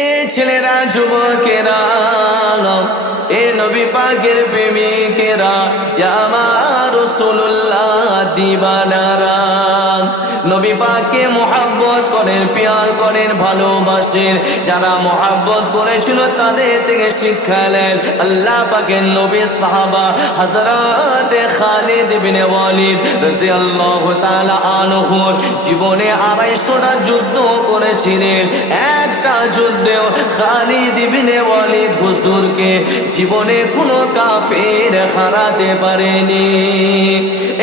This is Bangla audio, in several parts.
এ ছেলেরা, যুবকেরা, এ নবী পাকের প্রেমিকেরা, ইয়া আমার রাসূলুল্লাহ দিবানারা, নবী পাককে মুহাব্বত করেন, পিয়ার করেন, ভালোবাসেন। যারা মুহাব্বত করেছিল তাদের থেকে শিক্ষা নেন। আল্লাহ পাকের নবী সাহাবা হযরত খালিদ ইবনে ওয়ালিদ রাদিয়াল্লাহু তাআলা আনহু জীবনে 250টা যুদ্ধ করেছিলেন। একটা যুদ্ধেও খালিদ ইবনে ওয়ালিদ হুজুরকে জীবনে কোনো কাফের হারাতে পারেনি।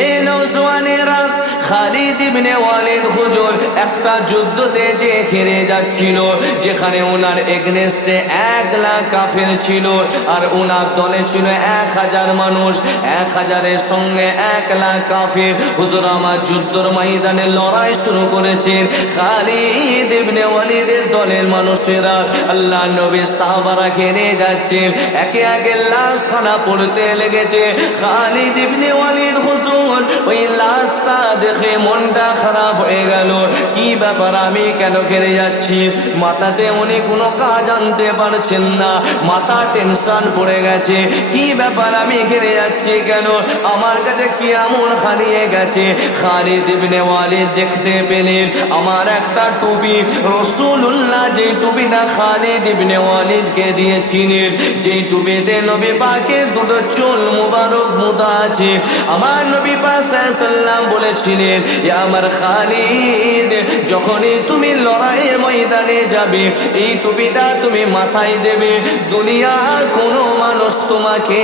এই নওজওয়ানেরা, খালিদ ইবনে ওয়ালিদ হুজুর একটা যুদ্ধতে যে হেরে যাচ্ছিল, যেখানে ওনার এগনেস্টে 1 লাখ কাফের ছিল আর ওনার দলে ছিল 1000 মানুষ, 1000-এর সঙ্গে 1 লাখ কাফের। হুজুর আমার যুদ্ধের ময়দানে লড়াই শুরু করেছেন। খালিদ ইবনে ওয়ালিদের দলের মানুষেরা, আল্লাহ নবী সাহাবারা হেরে যাচ্ছেন, একে একে লাশ খানা পড়তে লেগেছে। খালিদ ইবনে ওয়ালিদ হুজুর ওই লাশটা দেখে মনটা খারাপ হয়ে গেল। কি ব্যাপার, আমি কেন হেরে যাচ্ছি? মাথাতে উনি কোনো কাজ আনতে পারছেন না, মাথা টেনশন পড়ে গেছে। কি ব্যাপার, আমি হেরে যাচ্ছি কেন? আমার কাছে কি এমন হারিয়ে গেছে? খালিদ ইবনে ওয়ালিদ দেখতে পেলেন আমার একটা টুপি, রাসূলুল্লাহ যে টুপিটা খালিদ ইবনে ওয়ালিদকে দিয়েছিলেন, যেই টুপিতে নবী পাকের 2টো চুল মুবারক মুদা আছে। আমার নবী পাক সাল্লাল্লাহু আলাইহি ওয়াসাল্লাম বলেছিলেন, ইয়া আমার খালিদ, যখনই তুমি লড়াইয়ের ময়দানে যাবে এই টুপিটা তুমি মাথায় দেবে, দুনিয়ার কোনো মানুষ তোমাকে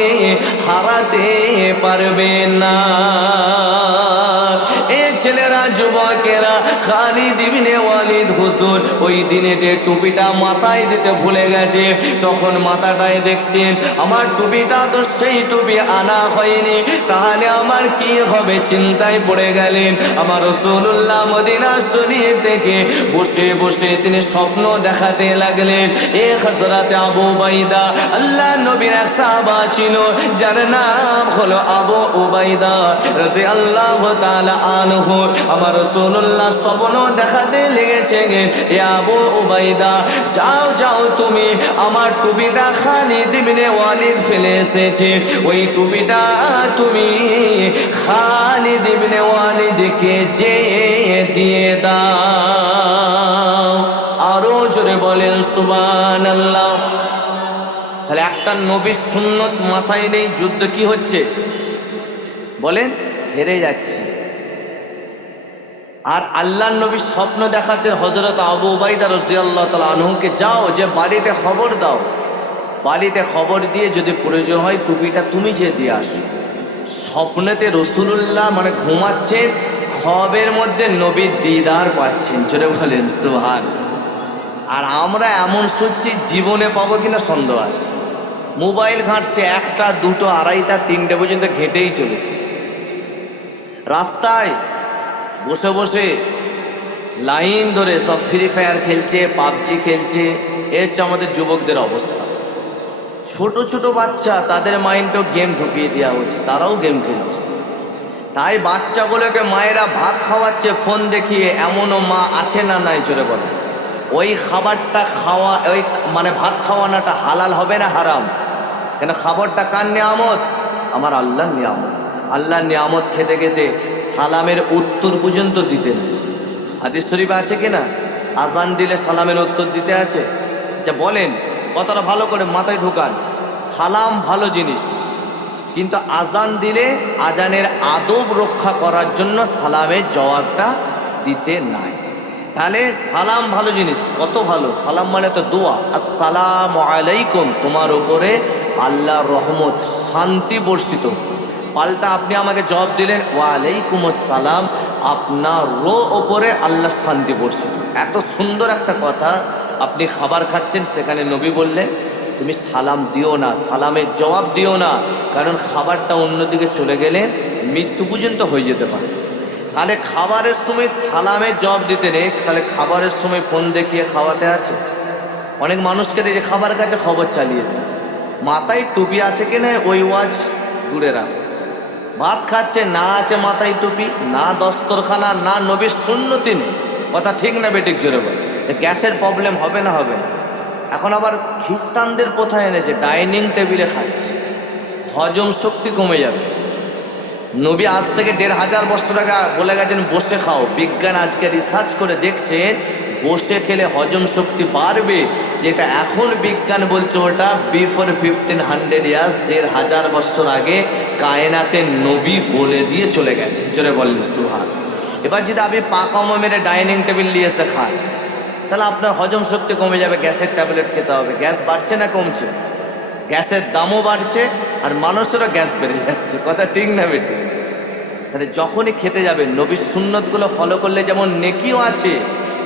হারাতে পারবে না। এ ছেলেরা, যুবকেরা, খালিদ ইবনে ওয়ালিদ হুজুর ওই দিনেতে টুপিটা মাথায় দিতে ভুলে গেছে। তখন মাথাটায় দেখছেন আমার টুপিটা তো সেই টুপি আনা হয়নি, তাহলে আমার কি হবে? চিন্তায় পড়ে গেলেন। আমার রাসূলুল্লাহ মদিনা শরীফ থেকে বসে বসে তিনি স্বপ্ন দেখাতে লাগলেন। এ হযরত আবু উবাইদা, আল্লাহ নবীর এক সাহাবা ছিল যার নাম হলো আবু উবাইদা রাদিয়াল্লাহু তাআলা আনহু। আমার রাসূলুল্লাহ স্বপ্ন দেখাতে লেগেছে, এ আবু উবাইদা, যাও যাও, তুমি আমার টুপিটা খালিদ ইবনে ওয়ালিদ ফেলে এসেছে, ওই টুপিটা তুমি খালিদ ইবনে ওয়ালিদকে যে দিয়ে দাও। আরো জোরে বলেন সুবহানাল্লাহ। তাহলে একটা নবীর সুন্নত মাথায় নেই, যুদ্ধ কি হচ্ছে বলেন? হেরে যাচ্ছে। আর আল্লাহর নবী স্বপ্ন দেখাচ্ছেন হযরত আবু উবাইদা রাদিয়াল্লাহু তাআলা আনহুকে, যাও যে বাড়িতে খবর দাও, বাড়িতে খবর দিয়ে যদি প্রয়োজন হয় টুপিটা তুমি যে দিয়ে আসো। স্বপ্নেতে রাসূলুল্লাহ মানে ঘুমাচ্ছেন, খ্বাবের মধ্যে নবীর দিদার পাচ্ছেন। জোরে বলেন সুবহান। আর আমরা এমন শুনছি জীবনে পাবো কিনা সন্দেহ আছে। মোবাইল ঘাঁটছে 1টা 2টো 2:30টা 3টে পর্যন্ত ঘেটেই চলেছে। রাস্তায় বসে বসে লাইন ধরে সব ফ্রি ফায়ার খেলছে, পাবজি খেলছে। এ হচ্ছে আমাদের যুবকদের অবস্থা। ছোট ছোট বাচ্চা, তাদের মাইন্ডেও গেম ঢুকিয়ে দেওয়া হচ্ছে, তারাও গেম খেলছে। তাই বাচ্চাগুলোকে মায়েরা ভাত খাওয়াচ্ছে ফোন দেখিয়ে, এমনও মা আছে না নাই? জোরে বলে। ওই খাবারটা খাওয়া, ওই মানে ভাত খাওয়ানোটা হালাল হবে না হারাম? কেন? খাবারটা কার নিয়ামত? আমার আল্লাহর নিয়ামত। আল্লাহর নিয়ামত খেতে খেতে সালামের উত্তর পর্যন্ত দিতে নেই। হাদিস শরীফ আছে কিনা? আজান দিলে সালামের উত্তর দিতে আছে। আচ্ছা বলেন, কথাটা ভালো করে মাথায় ঢোকান। সালাম ভালো জিনিস, কিন্তু আজান দিলে আজানের আদব রক্ষা করার জন্য সালামের জবাবটা দিতে নাই। তাহলে সালাম ভালো জিনিস, কত ভালো। সালাম মানে তো দোয়া। আসসালামু আলাইকুম, তোমার উপরে আল্লাহর রহমত, শান্তি বর্ষিত। পাল্টা আপনি আমাকে জবাব দিলেন ওয়ালাইকুম আসসালাম, আপনারও ওপরে আল্লাহ শান্তি বর্ষিত। এত সুন্দর একটা কথা। আপনি খাবার খাচ্ছেন, সেখানে নবী বললেন তুমি সালাম দিও না, সালামের জবাব দিও না, কারণ খাবারটা অন্যদিকে চলে গেলে মৃত্যু পর্যন্ত হয়ে যেতে পারে। তাহলে খাবারের সময় সালামের জবাব দিতে নেই, তাহলে খাবারের সময় ফোন দেখিয়ে খাওয়াতে আছে। অনেক মানুষকে দেখে খাবার কাছে খবর চালিয়ে দেয়। মাথায় টুপি আছে কিনা ওই ওয়াজ দূরে রাখো। ভাত খাচ্ছে, না আছে মাথায় টুপি, না দস্তরখানা, না নবীর সুন্নতি নেই। কথা ঠিক না বেঠিক? জোরে বলে। গ্যাসের প্রবলেম হবে না? হবে না? এখন আবার খ্রিস্টানদের প্রথা এনেছে ডাইনিং টেবিলে খাচ্ছে, হজম শক্তি কমে যাবে। নবী আজ থেকে 1500 বছর আগে বলে গেছেন বসে খাও। বিজ্ঞান আজকে রিসার্চ করে দেখছে বসে খেলে হজম শক্তি বাড়বে, যেটা এখন বিজ্ঞান বলছে ওটা বিফোর 1500 ইয়ার্স, 1500 বছর আগে কায়নাতের নবী বলে দিয়ে চলে গেছে। জোরে বলেন সুবহান। এবার যদি আপনি পাকামো মেরে ডাইনিং টেবিল নিয়ে এসে খান, তাহলে আপনার হজম শক্তি কমে যাবে, গ্যাসের ট্যাবলেট খেতে হবে। গ্যাস বাড়ছে না কমছে? গ্যাসের দামও বাড়ছে আর মানুষেরও গ্যাস বেড়ে যাচ্ছে। কথা ঠিক না বেটি? তাহলে যখনই খেতে যাবেন নবীর সুন্নতগুলো ফলো করলে যেমন নেকিও আছে,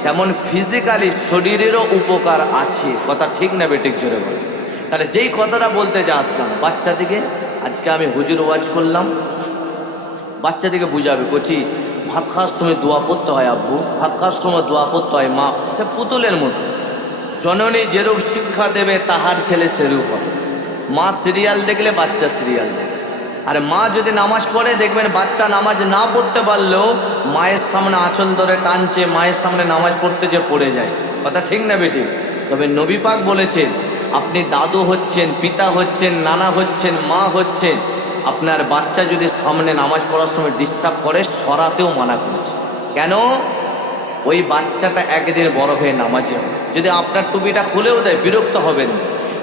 তেমন ফিজিক্যালি শরীরেরও উপকার আছে। কথা ঠিক না বেটি? জোরে বলে। তাহলে যেই কথাটা বলতে যা আসলাম, বাচ্চাদিকে আজকে আমি হুজুর ওয়াজ করলাম, বাচ্চাদিকে বুঝাবে কচি ভাত খাওয়ার সময় দোয়া পড়তে হয় আব্বু, ভাত খাওয়ার সময় দোয়া পড়তে হয় মা। সে পুতুলের মতো, জননী যেরূপ শিক্ষা দেবে তাহার ছেলে সেরূপ হবে। মা সিরিয়াল দেখলে বাচ্চা সিরিয়াল দেখবে, আর মা যদি নামাজ পড়ে দেখবেন বাচ্চা নামাজ না পড়তে পারলেও মায়ের সামনে আঁচল ধরে টানছে, মায়ের সামনে নামাজ পড়তে যে পড়ে যায়। কথা ঠিক না বেটি? তবে নবী পাক বলেছেন আপনি দাদু হচ্ছেন, পিতা হচ্ছেন, নানা হচ্ছেন, মা হচ্ছেন, আপনার বাচ্চা যদি সামনে নামাজ পড়ার সময় ডিস্টার্ব করে সরাতেও মানা করছে। কেন? ওই বাচ্চাটা একদিন বড় হয়ে নামাজে হবে। যদি আপনার টুপিটা খুলেও দেয় বিরক্ত হবেন।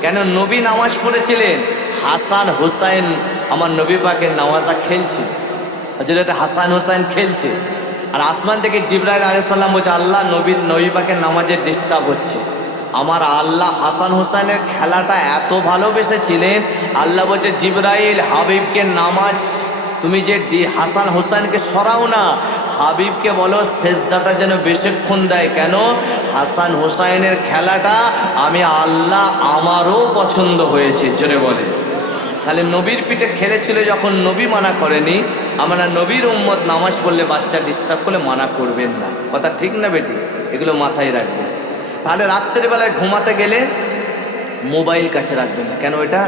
কেন? নবী নামাজ পড়েছিলেন, হাসান হুসাইন আমার নবী পাকের নামাজা খেলছিল, হযরত হাসান হুসাইন খেলছে, আর আসমান থেকে জিবরাইল আলাইহিস সালাম বলছে আল্লাহ নবী পাকের নামাজে ডিস্টার্ব হচ্ছে। আমার আল্লাহ হাসান হুসাইনের খেলাটা এত ভালোবেসেছিলেন, আল্লাহ বলছে জিবরাইল হাবিবকে নামাজ তুমি যে হাসান হুসাইনকে সরাও না, হাবিবকে বলো সেজদাটা যেন বেশিক্ষণ দেয়। কেন? হাসান হুসাইনের খেলাটা আমি আল্লাহ আমারও পছন্দ হয়েছে। জোরে বলে। তাহলে নবীর পিঠে খেলেছিল যখন নবী মানা করেনি, আমরা নবীর উম্মত নামাজ পড়লে বাচ্চা ডিস্টার্ব করলে মানা করবেন না। কথা ঠিক না বেটি? এগুলো মাথায় রাখবেন। তাহলে রাত্রিবেলায় ঘুমাতে গেলে মোবাইল কাছে রাখবেন না। কেন? এটা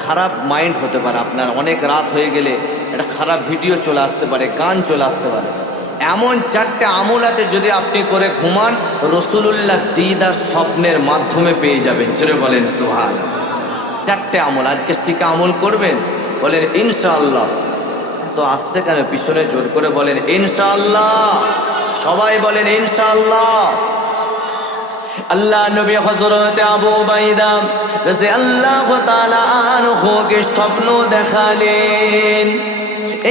খারাপ মাইন্ড হতে পারে আপনার। অনেক রাত হয়ে গেলে একটা খারাপ ভিডিও চলে আসতে পারে, গান চলে আসতে পারে। এমন 4টে আমল আছে যদি আপনি করে ঘুমান রাসূলুল্লাহ দিদার স্বপ্নের মাধ্যমে পেয়ে যাবেন। জোরে বলেন সুবহানাল্লাহ। 4টে আমল আজকে শিখে আমল করবেন। বলেন ইনশাআল্লাহ। তো আসছে কেন? পিছনে জোর করে বলেন ইনশাআল্লাহ। সবাই বলেন ইনশাআল্লাহ। আল্লাহ নবী হযরত আবু উবাইদা রাদিয়াল্লাহু তাআলা আনহুকে স্বপ্ন দেখালেন।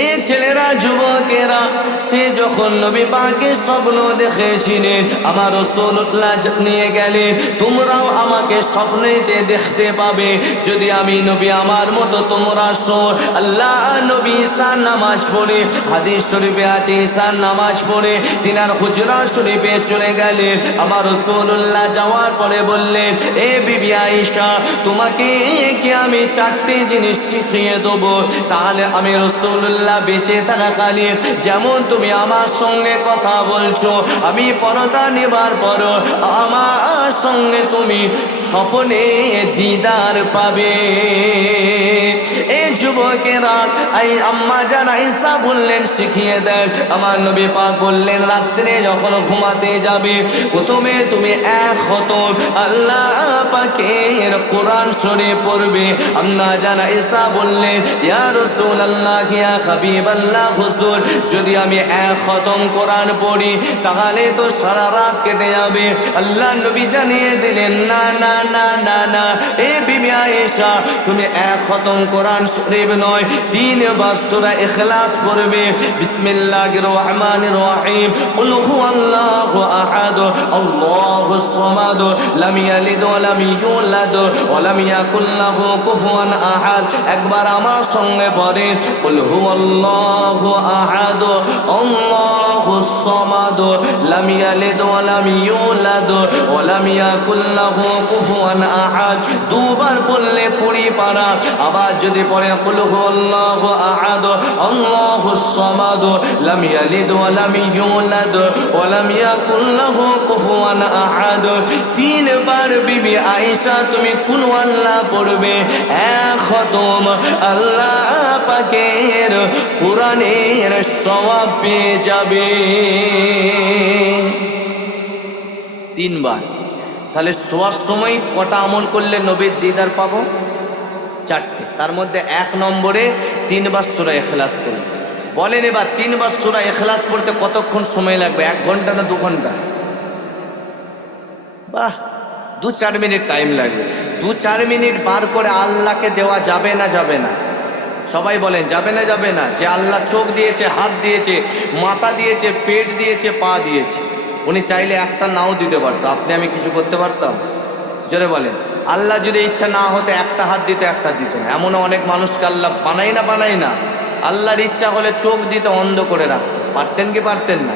এই ছেলেরা, যুবকেরা, সে যখন নবী পাকের স্বপ্ন দেখেছিলেন, আমার রাসূলুল্লাহ নিয়ে গেলেন তোমরাও আমাকে স্বপ্নেতে দেখতে পাবে যদি আমি নবী আমার মতো তোমরা শোন। আল্লাহ নবী ঈশার নামাজ পড়ে, হাদিস শরীফে আছে ঈশার নামাজ পড়ে তিনার হুজরা শরীফে চলে গেলেন। আমার রাসূলুল্লাহ যাওয়ার পরে বললেন এ বিবি আয়েশা, তোমাকে কি আমি 4টে জিনিস শিখিয়ে দেবো, তাহলে আমি রাসূলুল্লাহ বেঁচে থাকাকালীন যেমন তুমি আমার সঙ্গে কথা বলছো, আমি পর্দা নেবার পর আমার সঙ্গে তুমি স্বপ্নে দিদার পাবে। এই যুবকেরা, এই আম্মা জান আয়েশা বললেন শিখিয়ে দেন। আমার নবী পাক বললেন রাত্রে যখন ঘুমাতে যাবে প্রথমে তুমি 1 খতম আল্লাহ পাকের কোরআন শরীফ পড়বে। আম্মা জান আয়েশা বললেন ইয়া রাসূলুল্লাহ, ইয়া হাবিবাল্লাহ, হুজুর যদি আমি 1 খতম কোরআন পড়ি তাহলে তো সারা রাত কেটে যাবে। আল্লাহ নবী জানিয়ে দিলেন না না না না না, এ বিবি আয়েশা তুমি 1 খতম কোরআন শরীফ নয় 3 বার সূরা ইখলাস পড়বে। বিসমিল্লাহির রহমানির রহিম, কুল হুয়াল্লাহু আহাদ, আল্লাহুস সামাদ, লাম ইয়ালিদ ওয়া লাম ইউলাদ ওয়া লাম ইয়াকুল লাহু কুফুয়ান আহাদ। একবার আমার সঙ্গে পড়ে কুল হুয়াল্লাহু আহাদ, আল্লাহুস সামাদ, লাম ইয়ালিদ ওয়া লাম ইউলাদ ওয়া লাম ইয়াকুল লাহু কুফুয়ান আহাদ। 2 বার পড়লে 20 পারা। আবার যদি পড়েন কুল হুয়াল্লাহু আহাদ, আল্লাহুস সামাদ, লাম ইয়ালিদ ওয়া লাম ইউলাদ ওয়া লাম ইয়াকুল লাহু কুফুয়ান আহাদ। 3 বার বিবি আয়েশা তুমি কুল আল্লাহ পড়বে, 1 খতম আল্লাহ পাকের কোরআনের সওয়াব পেয়ে যাবে। 3 বার। তাহলে শোয়ার সময় কটা আমল করলে নবীর দিদার পাবো? 4টে। তার মধ্যে 1 নম্বরে 3 বার সূরা ইখলাস করুন। বলেন এবার 3 বার সূরা ইখলাস পড়তে কতক্ষণ সময় লাগবে? 1 ঘন্টা না 2 ঘন্টা? বাহ, 2-4 মিনিট টাইম লাগবে। 2-4 মিনিট বার করে আল্লাহকে দেওয়া যাবে না যাবে না? সবাই বলেন যাবে না যাবে না? যে আল্লাহ চোখ দিয়েছে, হাত দিয়েছে, মাথা দিয়েছে, পেট দিয়েছে, পা দিয়েছে, উনি চাইলে একটা নাও দিতে পারতো। আপনি আমি কিছু করতে পারতাম? জোরে বলেন। আল্লাহ যদি ইচ্ছা না হতো একটা হাত দিত, একটা দিত না। এমনও অনেক মানুষকে আল্লাহ বানাই না। আল্লাহর ইচ্ছা হলে চোখ দিতে অন্ধ করে রাখতো, পারতেন কি পারতেন না?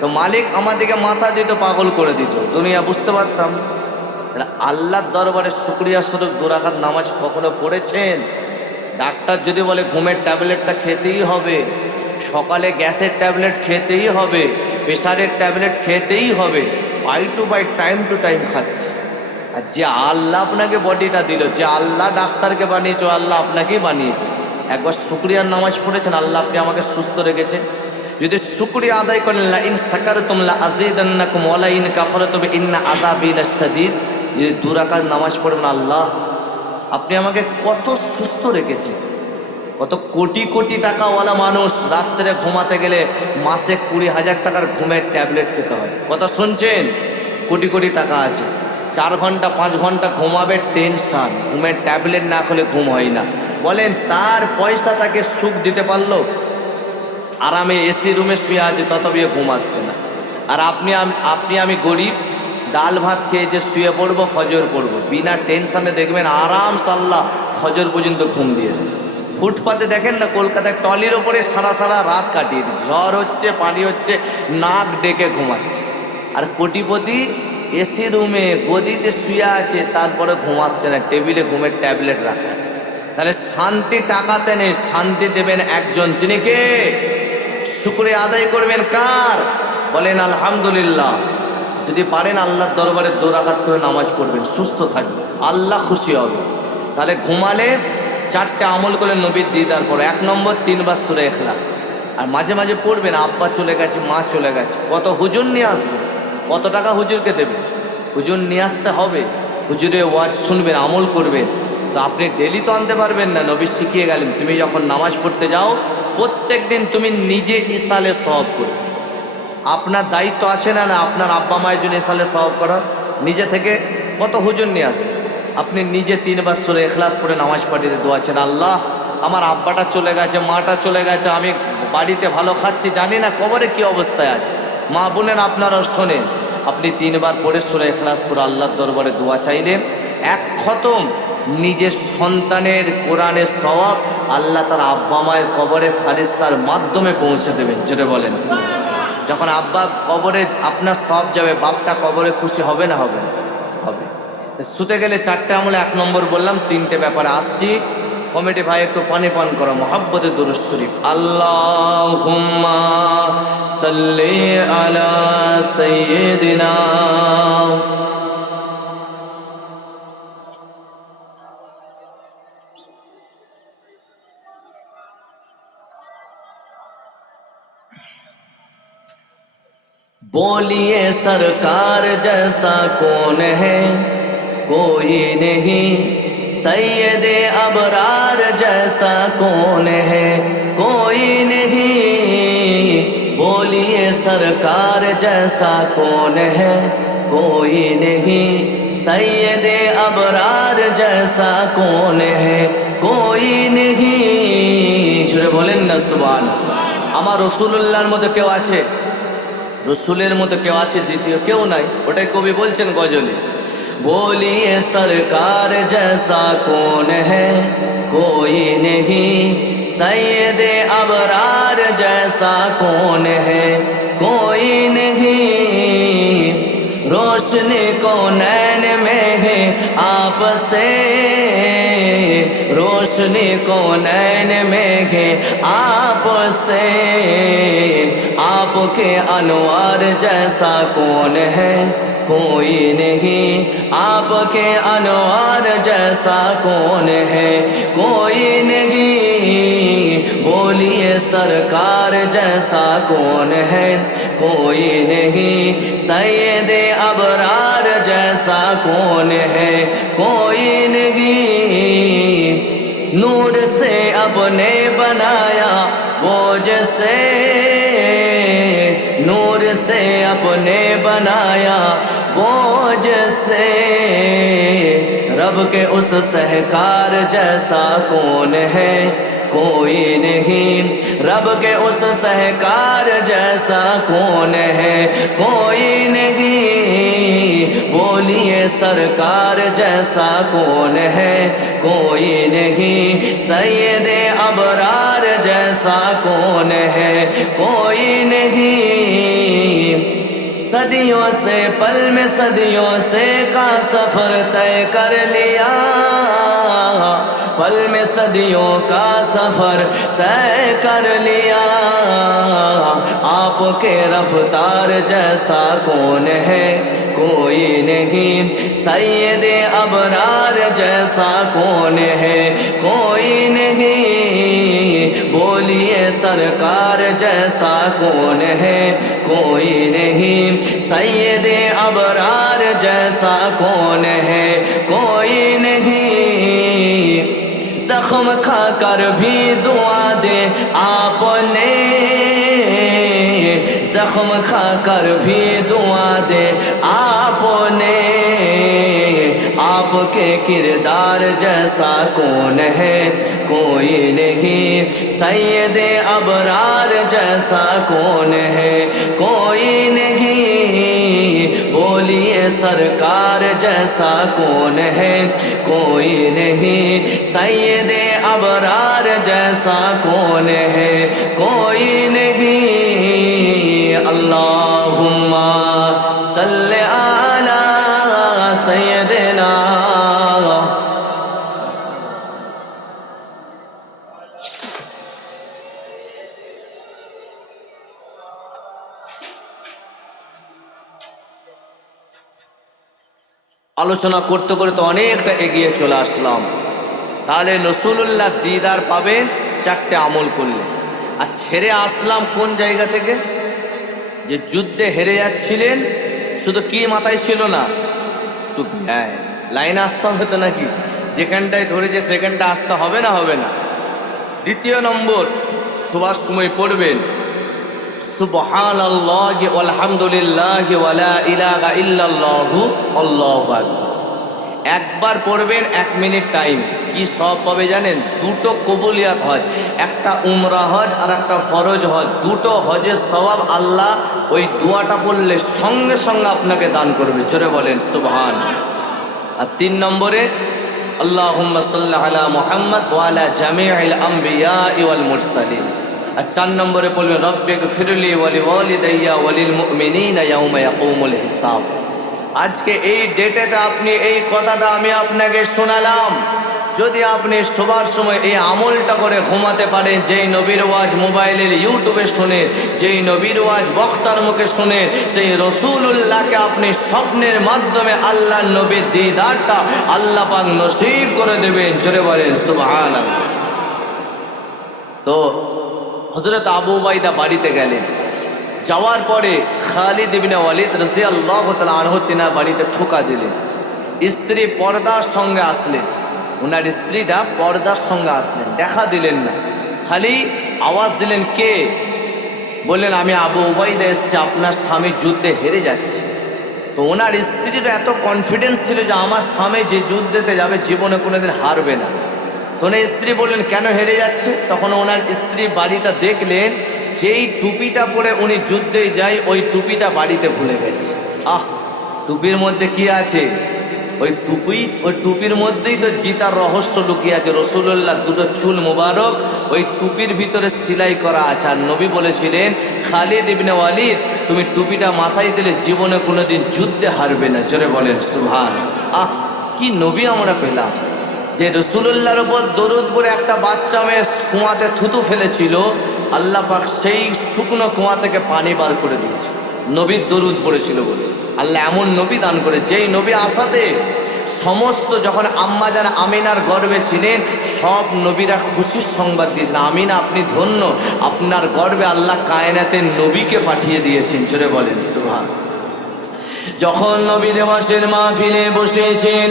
তো মালিক আমাদেরকে মাথা দিত, পাগল করে দিত, দুনিয়া বুঝতে পারতাম। আল্লাহর দরবারে শুকরিয়া স্বরূপ 2 রাকাত নামাজ কখনো পড়েছেন? ডাক্তার যদি বলে ঘুমের ট্যাবলেটটা খেতেই হবে, সকালে গ্যাসের ট্যাবলেট খেতেই হবে, প্রেশারের ট্যাবলেট খেতেই হবে, বাই টু বাই টাইম টু টাইম খাচ্ছে। আর যে আল্লাহ আপনাকে বডিটা দিল, যে আল্লাহ ডাক্তারকে বানিয়েছে, আল্লাহ আপনাকেই বানিয়েছে, একবার শুকরিয়ার নামাজ পড়েছেন? আল্লাহ আপনি আমাকে সুস্থ রেখেছেন। যদি শুকরিয়া আদায় করেন, লা ইন শাকারতুম লা আযীদান্নাকুম ওয়া লা ইন কাফারতুম ইন্না আযাবি লাশাদীদ, যদি 2 রাকাত নামাজ পড়বেন, আল্লাহ আপনি আমাকে কত সুস্থ রেখেছে। কত কোটি কোটি টাকাওয়ালা মানুষ রাত্রে ঘুমাতে গেলে মাসে 20,000 টাকার ঘুমের ট্যাবলেট খেতে হয়। কথা শুনছেন? কোটি কোটি টাকা আছে, 4 ঘন্টা 5 ঘন্টা ঘুমাবে, টেনশন, ঘুমের ট্যাবলেট না খেলে ঘুম হয় না। বলেন তার পয়সা তাকে সুখ দিতে পারলো? আরামে এসি রুমে শুয়ে আছে, তথাপিও ঘুম আসছে না। আর আপনি আমি গরিব, ডাল ভাত খেয়ে যে শুয়ে পড়বো, ফজর পড়বো, বিনা টেনশনে দেখবেন আরামসে আল্লাহ ফজর পর্যন্ত ঘুম দিয়ে দেবে। ফুটপাতে দেখেন না, কলকাতায় টলির ওপরে সারা রাত কাটিয়ে দিচ্ছে, ঝড় হচ্ছে, পানি হচ্ছে, নাক ডেকে ঘুমাচ্ছে। আর কোটিপতি এসি রুমে গদিতে শুয়ে আছে, তারপরে ঘুমাচ্ছে না, টেবিলে ঘুমের ট্যাবলেট রাখা আছে। তাহলে শান্তি টাকাতে নেই, শান্তি দেবেন একজন, তিনি কে? শুকরিয়া আদায় করবেন কার? বলেন আলহামদুলিল্লাহ। যদি পারেন আল্লাহর দরবারে 2 রাকাত করে নামাজ পড়বেন, সুস্থ থাকবে, আল্লাহ খুশি হবে। তাহলে ঘুমালে 4টে আমল করে নবীর দিদার পর। 1 নম্বর 3 বার সূরা ইখলাস। আর মাঝে মাঝে পড়বেন, আব্বা চলে গেছে, মা চলে গেছে, কত হুজুর নিয়ে আসবে, কত টাকা হুজুরকে দেবে? হুজুর নিয়ে আসতে হবে, হুজুরে ওয়াজ শুনবেন, আমল করবেন। তো আপনি ডেলি তো আনতে পারবেন না, নবী শিখিয়ে গেলেন, তুমি যখন নামাজ পড়তে যাও প্রত্যেক দিন তুমি নিজে ইসালে সওয়াব করো। আপনার দায়িত্ব আছে না আপনার আব্বা মায়ের জন্য ইসালে সওয়াব করার? নিজে থেকে কত হুজুর নিয়ে আসবে? আপনি নিজে 3 বার সূরা ইখলাস পড়ে নামাজ পড়িয়ে দোয়া চান, আল্লাহ আমার আব্বাটা চলে গেছে, মাটা চলে গেছে, আমি বাড়িতে ভালো খাচ্ছি, জানি না কবরে কি অবস্থায় আছে। মা বোনেন আপনারাও শোনেন, আপনি 3 বার পড়ে সূরা ইখলাস পড়ে আল্লাহর দরবারে দোয়া চাইলেন, 1 খতম নিজের সন্তানের কোরআনের সওয়াব আল্লাহ তার আব্বা মায়ের কবরে ফারিস্তার মাধ্যমে পৌঁছে দেবেন। যেটা বলেন, যখন আব্বা কবরে আপনার সব যাবে, বাপটা কবরে খুশি হবে না? হবে হবে। শুতে গেলে 4টে আমলে 1 নম্বর বললাম, 3টে ব্যাপারে আসছি। কমিটি ভাই একটু পানি পান করো, মুহাব্বতে দুরূদ শরীফ। আল্লাহুম্মা সাল্লি আলা সাইয়্যিদিনা बोलिए सरकार जैसा कौन है, कोई नहीं, सैयदे अबरार जैसा कौन है, कोई नहीं, बोलिए सरकार जैसा कौन है, कोई नहीं, सैयदे अबरार जैसा कौन है, कोई नहीं। জোরে বলেন না সুবহানাল্লাহ। আমার রাসূলুল্লাহর মতো কেউ আছে? রসুলের মতো কেউ আছে? দ্বিতীয় কেউ নাই। ওটাই কবি বলছেন গজলে, बोलिए सरकार जैसा कौन है, कोई नहीं, सैयदे अबरार जैसा कौन है, कोई नहीं, रोशनी को नैन में है आप से, रोशनी को नैन में है आप से, आपके अनवार जैसा कौन है, कोई नहीं, आपके अनवार जैसा कौन है, कोई नहीं, बोलिए सरकार जैसा कौन है, कोई नहीं, सैयदे अबरार जैसा कौन है, कोई नहीं। नूर से अपने बनाया वो जैसे, नूर से अपने बनाया वो जैसे। रब के उस सहकार जैसा कौन है, कोई नहीं। रब के उस सहकार जैसा कौन है, कोई नहीं। बोलिए सरकार जैसा कौन है, कोई नहीं। सैयदे अबरार जैसा कौन है, कोई नहीं। सदियों से पल में सदियों से का सफर तय कर लिया, पल में सदियों का सफर तय कर लिया। आपके रफ्तार जैसा कौन है, कोई नहीं। सैयदे अबरार जैसा कौन है, कोई नहीं। बोलिए सरकार जैसा कौन है, कोई नहीं। सैयदे अबरार जैसा कौन है, कोई नहीं। जख्म खाकर भी दुआ दे आपने, जख्म खाकर भी दुआ दे आपने। आपके किरदार जैसा कौन है, कोई नहीं। सैयदे अबरार जैसा कौन है, कोई नहीं। बोलिए सरकार जैसा कौन है, कोई नहीं। सैयदे अबरार जैसा कौन है, कोई नहीं। अल्लाहुम्मा सल्ले अला सय्यदिना। আলোচনা করতে করতে অনেকটা এগিয়ে চলে আসলাম। তাহলে রসুলুল্লাহ দিদার পাবেন চারটে আমল করলে। আর ছেড়ে আসলাম কোন জায়গা থেকে? যে যুদ্ধে হেরে যাচ্ছিলেন, শুধু কি মাথায় ছিল না, তো হ্যাঁ লাইনে আসতে হবে তো নাকি? যেখানটায় ধরেছে সেখানটা আসতে হবে না, হবে না। দ্বিতীয় নম্বর, শোবার সময় পড়বেন সুবহানাল্লাহি ওয়ালহামদুলিল্লাহি ওয়া লা ইলাহা ইল্লাল্লাহু আল্লাহু আকবার। একবার পড়বেন 1 মিনিট টাইম, কি সব পাবে জানেন? দুটো কবুলিয়াত হজ, একটা উমরা হজ আর একটা ফরজ হজ। দুটো হজের সওয়াব আল্লাহ ওই দোয়াটা পড়লে সঙ্গে সঙ্গে আপনাকে দান করবে। জোরে বলেন সুবহান। আর 3 নম্বরে আল্লাহুম্মা সাল্লি আলা মুহাম্মদ ওয়া আলা জামিইল আমবিয়া ওয়াল মুরসালিন। আর 4 নম্বরে বলবেন রব্বিগফিরলি ওয়া লিওয়ালিদাইয়া ওয়া লিল মুমিনিনা ইয়াওমা ইয়াকুমুল হিসাব। আজকে এই ডেটেতে আপনি এই কথাটা আমি আপনাকে শোনালাম। যদি আপনি শোবার সময় এই আমলটা করে ঘুমাতে পারেন, যেই নবীর ওয়াজ মোবাইলের ইউটিউবে শুনে, যেই নবীর ওয়াজ বক্তার মুখে শুনে, সেই রসুলুল্লাহকে আপনি স্বপ্নের মাধ্যমে আল্লাহ নবীর দিদারটা আল্লাহ পাক নসিব করে দেবেন। জোরে বলেন সুবহানাল্লাহ। তো হযরত আবু উবাইদা বাড়িতে গেলেন। যাওয়ার পরে খালিদ ইবনে ওয়ালিদ রাদিয়াল্লাহু তাআলা আনহু তিনার বাড়িতে ঠোকা দিলেন। স্ত্রী পর্দার সঙ্গে আসলেন, ওনার স্ত্রীটা পর্দার সঙ্গে আসলেন, দেখা দিলেন না, খালি আওয়াজ দিলেন কে? বললেন আমি আবু উবাইদা এসেছি, আপনার স্বামী যুদ্ধে হেরে যাচ্ছে। তো ওনার স্ত্রীর এত কনফিডেন্স ছিল যে আমার স্বামী যে যুদ্ধেতে যাবে জীবনে কোনোদিন হারবে না। তো ওনার স্ত্রী বললেন কেন হেরে যাচ্ছে? তখন ওনার স্ত্রী বাড়িটা দেখলেন, যেই টুপিটা পরে উনি যুদ্ধে যায় ওই টুপিটা বাড়িতে ভুলে গেছে। টুপির মধ্যে কি আছে? ওই টুপির মধ্যেই তো জিতার রহস্য লুকিয়ে আছে। রসুলুল্লাহ দুটো চুল মোবারক ওই টুপির ভিতরে সেলাই করা আছে। আর নবী বলেছিলেন খালিদ ইবনে ওয়ালিদ তুমি টুপিটা মাথায় দিলে জীবনে কোনোদিন যুদ্ধে হারবে না। জোরে বলেন সুবহান। কি নবী আমরা পেলাম, যে রসুলুল্লাহর উপর দরুদ পড়ে একটা বাচ্চা মেয়ে কুয়াতে থুতু ফেলেছিল, আল্লাহ পাক সেই শুকনো কুয়া থেকে পানি বার করে দিয়েছে, নবীর দরুদ পড়েছিল বলে। আল্লাহ এমন নবী দান করে, যেই নবী আসাতে সমস্ত, যখন আম্মা জান আমিনার গর্ভে ছিলেন সব নবীরা খুশির সংবাদ দিয়েছেন, আমিনা আপনি ধন্য, আপনার গর্ভে আল্লাহ কায়নাতের নবীকে পাঠিয়ে দিয়েছেন। জোরে বলেন সুবহান। যখন নবী দিবসের মাহফিলে বসেছেন,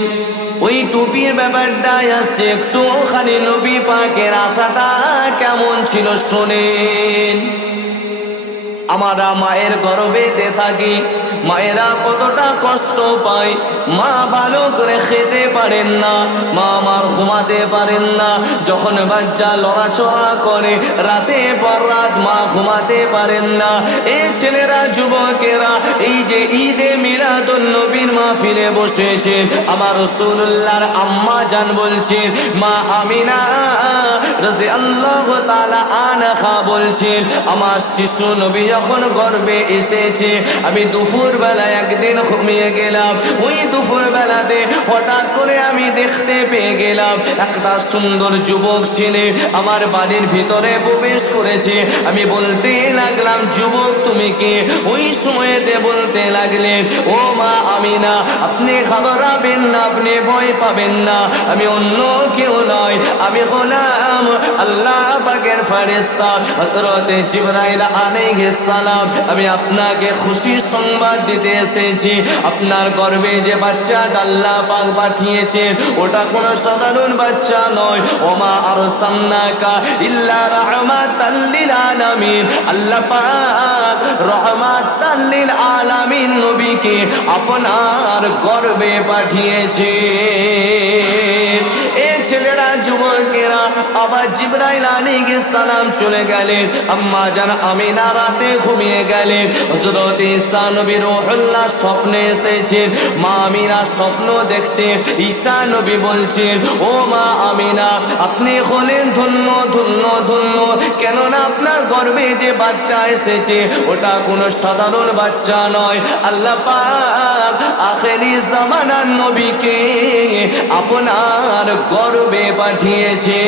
ওই টুপির ব্যাপারটাই আসছে, একটুখানি নবী পাকের আশাটা কেমন ছিল শোনেন। আমরা মায়ের গর্ভেতে থাকি, মায়েরা কতটা কষ্ট পায়। মা ভালো করে খেতে পারেন না, মা আমার ঘুমাতে পারেন না। যখন বাচ্চা লড়াচড়া করে রাতে পর রাত মা ঘুমাতে পারেন না। এই ছেলেরা, যুবকেরা এই যে ঈদে মিলাদুন নবীর মাহফিলে বসেছে, আমার রাসূলুল্লাহর আম্মা জান বলছেন, মা আমিনা রাদিয়াল্লাহু তাআলা আনহা বলছেন, আমার শিশু নবী যখন গর্ভে এসেছে, আমি দুপুর বেলা একদিন ঘুমিয়ে গেলাম। ওই দুপুর বেলাতে হঠাৎ করে আমি দেখতে পেয়ে গেলাম একটা সুন্দর যুবক ছেলে আমার বাড়ির ভিতরে প্রবেশ করেছে। আমি বলতে লাগলাম, যুবক তুমি কে? ওই সময়েতে বলতে লাগলেন, ও মা আমিনা, আপনি ঘাবড়াবেন না, আপনি ভয় পাবেন না, আমি অন্য কেউ নয়, আমি হলাম আল্লাহ পাকের ফেরেশতা হযরত জিবরাইল আলাইহিস সালাম। আমি আপনাকে খুশির সংবাদ দিতে এসেছি। আপনার গর্ভে যে বাচ্চাটা আল্লাহ পাক পাঠিয়েছেন, ওটা কোনো সাধারণ বাচ্চা নয়। ওমা আরসালনাকা ইল্লা রাহমাতাল লিল আলামিন। আল্লাহ পাক রাহমাতাল লিল আলামিন নবীকে আপনার গর্ভে পাঠিয়েছেন। এই ছেলেরা, যুবকেরা, আবার জিবরাইল আলাইহিস সালাম চলে গেলেন। আম্মা জান আমিনা রাতে ঘুমিয়ে গেলেন। হযরত ঈসা নবী রূহুল্লাহ স্বপ্নে এসেছেন। মা আমিনা স্বপ্ন দেখছেন। ঈসা নবী বলছেন, ও মা আমিনা, আপনি হলেন ধন্য, ধন্য, ধন্য, কেননা আপনার গর্ভে যে বাচ্চা এসেছে ওটা কোনো সাধারণ বাচ্চা নয়। আল্লাহ পাক আখেরি জামানার নবীকে আপনার গর্ভে পাঠিয়েছে।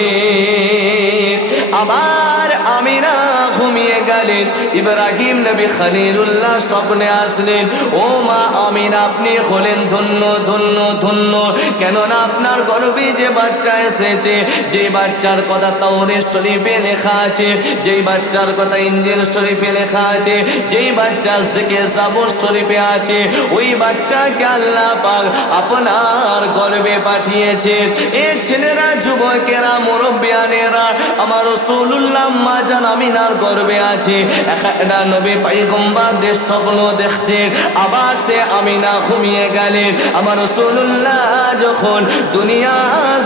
আবার আমিনা ঘুমিয়ে গেলেন। ইব্রাহিম নবী খলিলুল্লাহ স্বপ্নে আসলেন, ও মা আমিনা, আপনি হলেন ধন্য, ধন্য, ধন্য, কেননা আপনার গর্ভে যে বাচ্চা এসেছে, যে বাচ্চার কথা তাওরাত শরীফে লেখা আছে, যেই বাচ্চার কথা ইনজিল শরীফে লেখা আছে, যেই বাচ্চা থেকে জাবুর শরীফে আছে, ওই বাচ্চাকে আল্লাহ পাক আপনার গর্ভে পাঠিয়েছে। এই ছেলেরা, যুবকেরা, মুরব্বিয়ানেরা, আমার রাসূলুল্লাহ মা জান আমিনার গর্ভে আছে। একটা নবী পয়গম্বরদের স্বপ্ন দেখছেন। আবার সে আমিনা ঘুমিয়ে গেলেন। আমার রাসূলুল্লাহ যখন দুনিয়া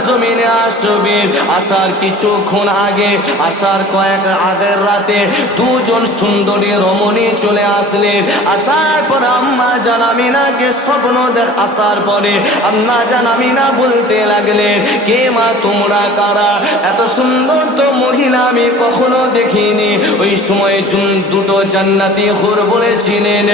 জমিনে আসবেন, আসার কিছুক্ষণ আগে, আসার কয়েক আগের রাতে দুজন সুন্দরী রমণী চলে আসলেন। আসার পর আম্মা জান আমিনাকে স্বপ্ন আসার পরে আম্মা জান আমিনা বলতে লাগলেন, কে মা তোমরা কারা? এত সুন্দর তো মহিলা আমি কখনো দেখিনি। ওই সময় দুটো জান্নাতি হুর বলেছিলেন,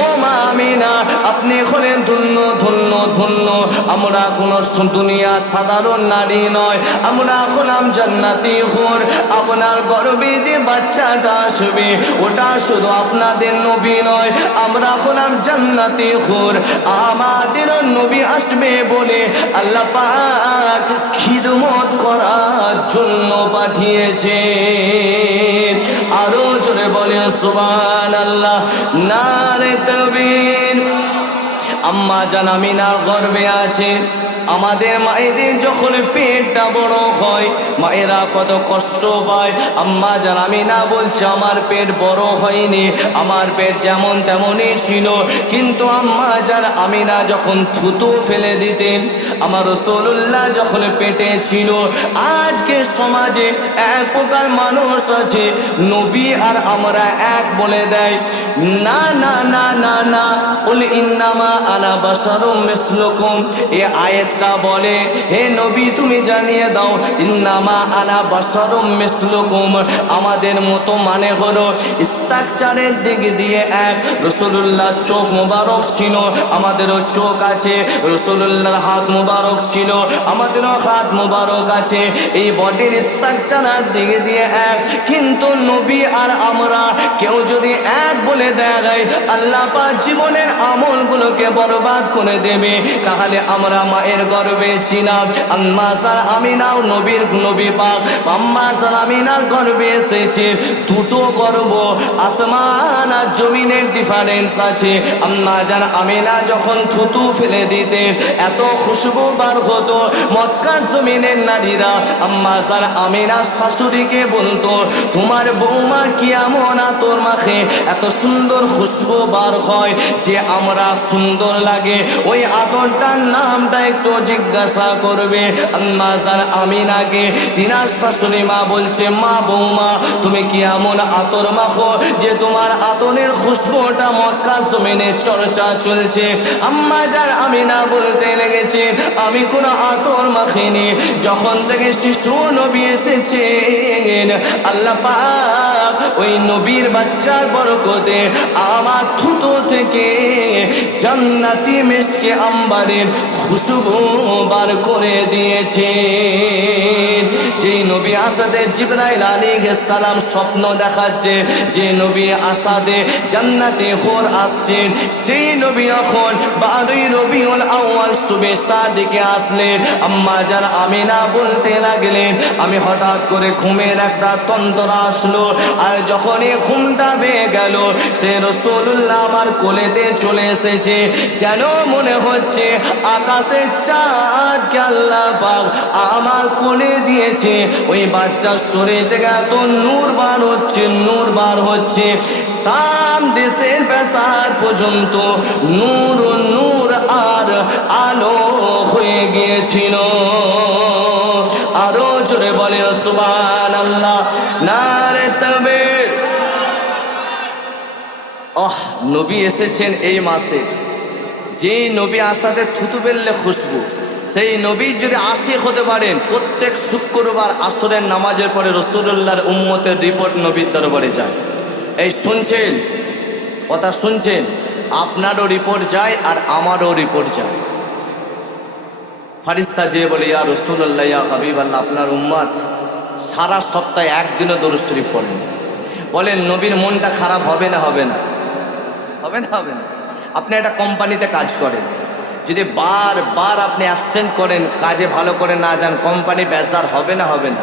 ও মা আমিনা, আপনি হলেন ধন্য, ধন্য, ধন্য, আমরা কোনো দুনিয়া সাধারণ নারী নয়, আমরা হলাম জান্নাতি হুর। আপনার গর্ভে যে বাচ্চাটা আসবে ওটা শুধু আপনাদের নবী নয়, আমরা হলাম জান্নাতি হুর। আমাদের নবী আসবে বলে আল্লাহ পাক খিদমত করার জন্য পাঠিয়েছে। আরো জোরে বলে সুবহানাল্লাহ, নারে তাকবীর। আম্মা জান আমিনার গর্ভে আছে। আমাদের মায়েদের যখন পেটটা বড় হয়, মায়েরা কত কষ্ট পায়। আম্মা জান আমিনা বলছে, আমার পেট বড় হয়নি, আমার পেট যেমন তেমনই ছিল, কিন্তু আম্মা জান আমিনা যখন থুতু ফেলে দিতেন, আমার রাসূলুল্লাহ যখন পেটে ছিল। আজকে সমাজে এক প্রকার মানুষ আছে, নবী আর আমরা এক বলে দেয়। না না না না না, কুল ইন্নামা আনা বাশারুম মিসলুকুম। এই আয়াতটা বলে, হে নবী তুমি জানিয়ে দাও, ইন্নামা আনা বাশারুম মিসলুকুম, আমাদের মতো মানে হলো স্ট্রাকচারের দিক দিয়ে এক। রাসূলুল্লাহ চোখ মোবারক ছিল, আমাদেরও চোখ আছে। রাসূলুল্লাহর হাত মোবারক ছিল, আমাদেরও হাত মোবারক আছে। এই বডির স্ট্রাকচারের দিক দিয়ে এক, কিন্তু নবী আর আমরা কেউ যদি এক বলে দেয়, আল্লাহ পাক জীবনের আমলগুলোকে বরবাদ করে দেবে। তাহলে আমরা মায়ের গর্ভে ছিলাম, আম্মা জান আমিনাও নবীর নবী পাক আম্মা জান আমিনার গর্ভে এসেছে। দুটো গর্ভ, আসমান আর জমিনের ডিফারেন্স আছে। আম্মা জান আমিনা যখন থুতু ফেলে দিতেন এত খুশবু বার হতো। মক্কার জমিনের নারীরা আম্মা জান আমিনার শাশুড়িকে বলতো, তোমার বৌমা কি এমন আতর মাখে এত সুন্দর খুশবু বার হয় যে আমরা সুন্দর লাগে, ওই আতরটার নামটা একটু জিজ্ঞাসা করবে। আম্মা জান আমিনাকে তিনার শাশুড়ি মা বলছে, মা বৌমা তুমি কি এমন আতর মাখো যে তোমার আতরের খুশবুটা মক্কা জমিনে চর্চা চলছে। আম্মা জান আমিনা বলতে লেগেছে, আমি কোনো আতর মাখিনি, যখন থেকে শিশু নবী এসেছেন আল্লাহ পাক ওই নবীর বাচ্চার বরকতে আমার থুতু থেকে জান্নাতি মিশকে আম্বারের খুশবু বার করে দিয়েছে। যেই নবী আসাদে জিবরাইল আলাইহিস সালাম স্বপ্ন দেখাচ্ছে যে নবী আসাদে জান্নাতে হোর আসছেন, সেই নবী এখন 12ই রবিউল আউয়াল শুবে সাদিকে আসলেন। আম্মা জান আমিনা বলতে লাগলেন, আমি হঠাৎ করে ঘুমের একটা তন্দ্রা আসলো, আর যখনই ঘুমটা ভেঙে গেল সে রাসূলুল্লাহ আমার কোলেতে চলে এসেছে। যেন মনে হচ্ছে আকাশের চাঁদকে আল্লাহ পাক আমার কোলে দিয়েছে। ওই বাচ্চার শরীর থেকে এত নূর বার হচ্ছে, নূর বার হচ্ছে, শাম দেশের পেশার পর্যন্ত নূর নূর আর আলো হয়ে গিয়েছিল। আরো জোরে বলে সুবহানাল্লাহ, নারে তাকবীর। নবী এসেছেন এই মাসে, যেই নবী আসাতে থুতু ফেললে খুশবু, সেই নবী যদি আশিক হতে পারেন, প্রত্যেক শুক্রবার আসরের নামাজের পরে রাসূলুল্লাহর উম্মতের রিপোর্ট নবীর দরবারে যায়। এই শুনছেন কথা, শুনছেন? আপনারও রিপোর্ট যায় আর আমারও রিপোর্ট যায়। ফারিস্তা যে বলে, ইয়া রাসূলুল্লাহ, ইয়া হাবিবাল্লাহ, আপনার উম্মত সারা সপ্তাহে একদিনও দরুদ শরীফ পড়েন। বলেন নবীর মনটা খারাপ হবে না? হবে না? হবে না? হবে না? আপনি একটা কোম্পানিতে কাজ করেন, যদি বারবার আপনি অ্যাবসেন্ট করেন, কাজে ভালো করে না যান, কোম্পানি বেজার হবে না? হবে না?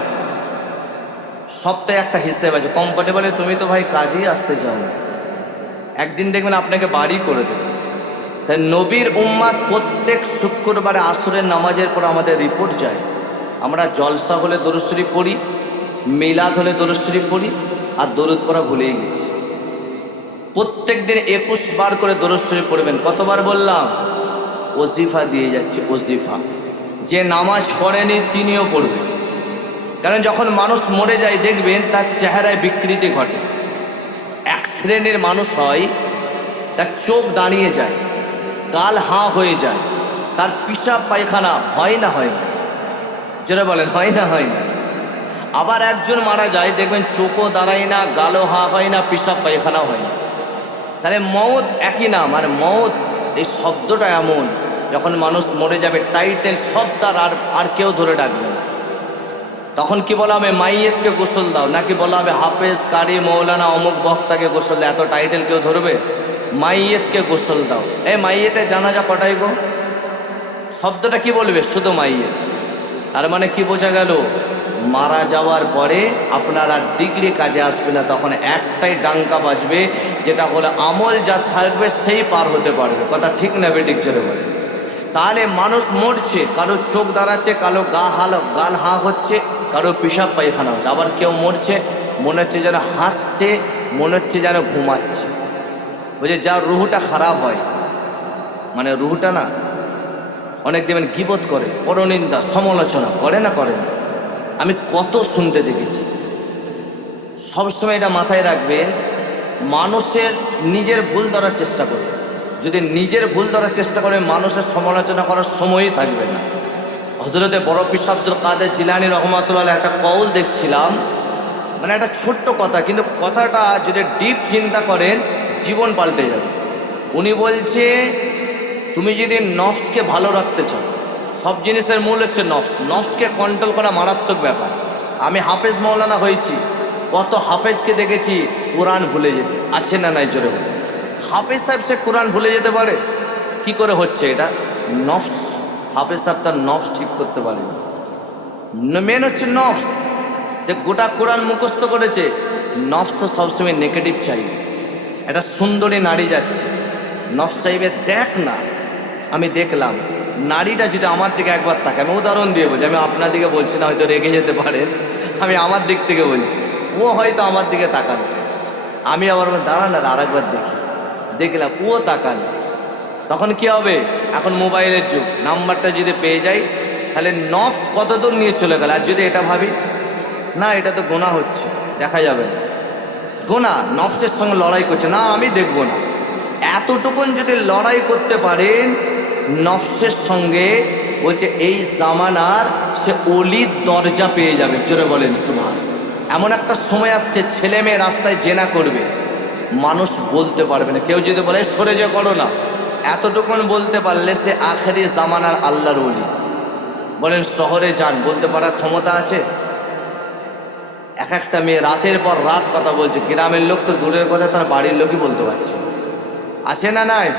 সপ্তাহে একটা হিসেব আছে। কোম্পানি বলে, তুমি তো ভাই কাজেই আসতে চাও না, একদিন দেখবেন আপনাকে বাড়ি করে দেবে। তাই নবীর উম্মাত প্রত্যেক শুক্রবারে আসরের নামাজের পর আমাদের রিপোর্ট যায়। আমরা জলসা হলে দরুদ শরীফ পড়ি, মিলাদ হলে দরুদ শরীফ পড়ি, আর দরুদ পড়া ভুলেই গেছি। প্রত্যেক দিন 21 বার করে দরুদ শরীফ পড়বেন। কতবার বললাম? ওজিফা দিয়ে যাচ্ছি, ওজিফা। যে নামাজ পড়েনি তিনিও পড়বেন। কারণ যখন মানুষ মরে যায় দেখবেন তার চেহারায় বিকৃতি ঘটে। এক শ্রেণীর মানুষ হয়, তার চোখ দাঁড়িয়ে যায়, গাল হাঁ হয়ে যায়, তার পিশাব পায়খানা হয় না? হয় না? যেটা বলেন হয় না? হয় না? আবার একজন মারা যায়, দেখবেন চোখও দাঁড়ায় না, গালও হাঁ হয় না, পিশাব পায়খানাও হয় না। তাহলে মওত একই নাম। আর মওত এই শব্দটা এমন, যখন মানুষ মরে যাবে টাইটেল সব তার, আর কেউ ধরে ডাকবে না। তখন কি বলা হবে? মাইয়েতকে গোসল দাও, নাকি বলা হবে হাফেজ, কারি, মৌলানা, অমুক বক্তাকে গোসল দাও? এত টাইটেল কেউ ধরবে? মাইয়েতকে গোসল দাও। এই মাইয়েতে জানাজা কটাই গো? শব্দটা কি বলবে? শুধু মাইয়েত। তার মানে কি বোঝা গেল? মারা যাওয়ার পরে আপনার আর ডিগ্রি কাজে আসবে না, তখন একটাই ডাঙ্কা বাজবে, যেটা হলো আমল যার থাকবে সেই পার হতে পারবে। কথা ঠিক না বেঠিক? জোরে বলে। তাহলে মানুষ মরছে, কারো চোখ দাঁড়াচ্ছে, কারো গাল হাঁ হচ্ছে, কারো পিশাব পায়খানা হচ্ছে, আবার কেউ মরছে মনে হচ্ছে যেন হাসছে, মনে হচ্ছে যেন ঘুমাচ্ছে। বুঝে, যার রুহটা খারাপ হয়, মানে রুহটা না, অনেক দেবেন গীবত করে, পরনিন্দা, সমালোচনা করে না? করে না? আমি কত শুনতে দেখেছি। সবসময় এটা মাথায় রাখবেন, মানুষের নিজের ভুল ধরার চেষ্টা করবে। যদি নিজের ভুল ধরার চেষ্টা করে, মানুষের সমালোচনা করার সময়ই থাকবে না। হযরতে বড় পীর আব্দুল কাদের জিলানী রহমাতুল্লাহ একটা কওল দেখছিলাম, মানে একটা ছোট্ট কথা, কিন্তু কথাটা যদি ডিপ চিন্তা করেন জীবন পাল্টে যাবে। উনি বলছে, তুমি যদি নফসকে ভালো রাখতে চাও, সব জিনিসের মূল হচ্ছে নফস। নফসকে কন্ট্রোল করা মারাত্মক ব্যাপার। আমি হাফেজ মৌলানা হয়েছি, কত হাফেজকে দেখেছি কোরআন ভুলে যেতে। আছে না নাই? জোরে বলে। হাফেজ সাহেব সে কোরআন ভুলে যেতে পারে? কি করে হচ্ছে এটা? নফস। হাফেজ সাহেব তার নফস ঠিক করতে পারে। মেন হচ্ছে নফস, যে গোটা কোরআন মুখস্থ করেছে, নফস তো সবসময় নেগেটিভ চাইবে। একটা সুন্দরী নারী যাচ্ছে, নফস চাইবে দেখ না, আমি দেখলাম নারীটা যদি আমার দিকে একবার থাকে, আমি উদাহরণ দিয়ে বলছি, আমি আপনার দিকে বলছি না, হয়তো রেগে যেতে পারেন, আমি আমার দিক থেকে বলছি, ও হয়তো আমার দিকে তাকালো, আমি আবার দাঁড়ান আর আরেকবার দেখি, দেখলাম ও তাকালো, তখন কি হবে? এখন মোবাইলের যুগ, নাম্বারটা যদি পেয়ে যাই তাহলে নফস কত দূর নিয়ে চলে গেল। আর যদি এটা ভাবি না এটা তো গোনা হচ্ছে, দেখা যাবে না, গোনা, নফসের সঙ্গে লড়াই করছে, না আমি দেখব না, এতটুকুন যদি লড়াই করতে পারেন নফসের সঙ্গে, বলছে এই জামানার সে অলির দরজা পেয়ে যাবে। জোরে বলেন সুবহান। এমন একটা সময় আসছে ছেলে মেয়ে রাস্তায় জেনা করবে, মানুষ বলতে পারবে না, কেউ যদি বলে সরে যে করো না, এতটুকুন বলতে পারলে সে আখেরি জামানার আল্লাহর ওলি। বলেন শহরে যান, বলতে পারার ক্ষমতা আছে? এক একটা মেয়ে রাতের পর রাত কথা বলছে, গ্রামের লোক তো দূরের কথা, তার বাড়ির লোকই বলতে পারছে। আছে না নাই?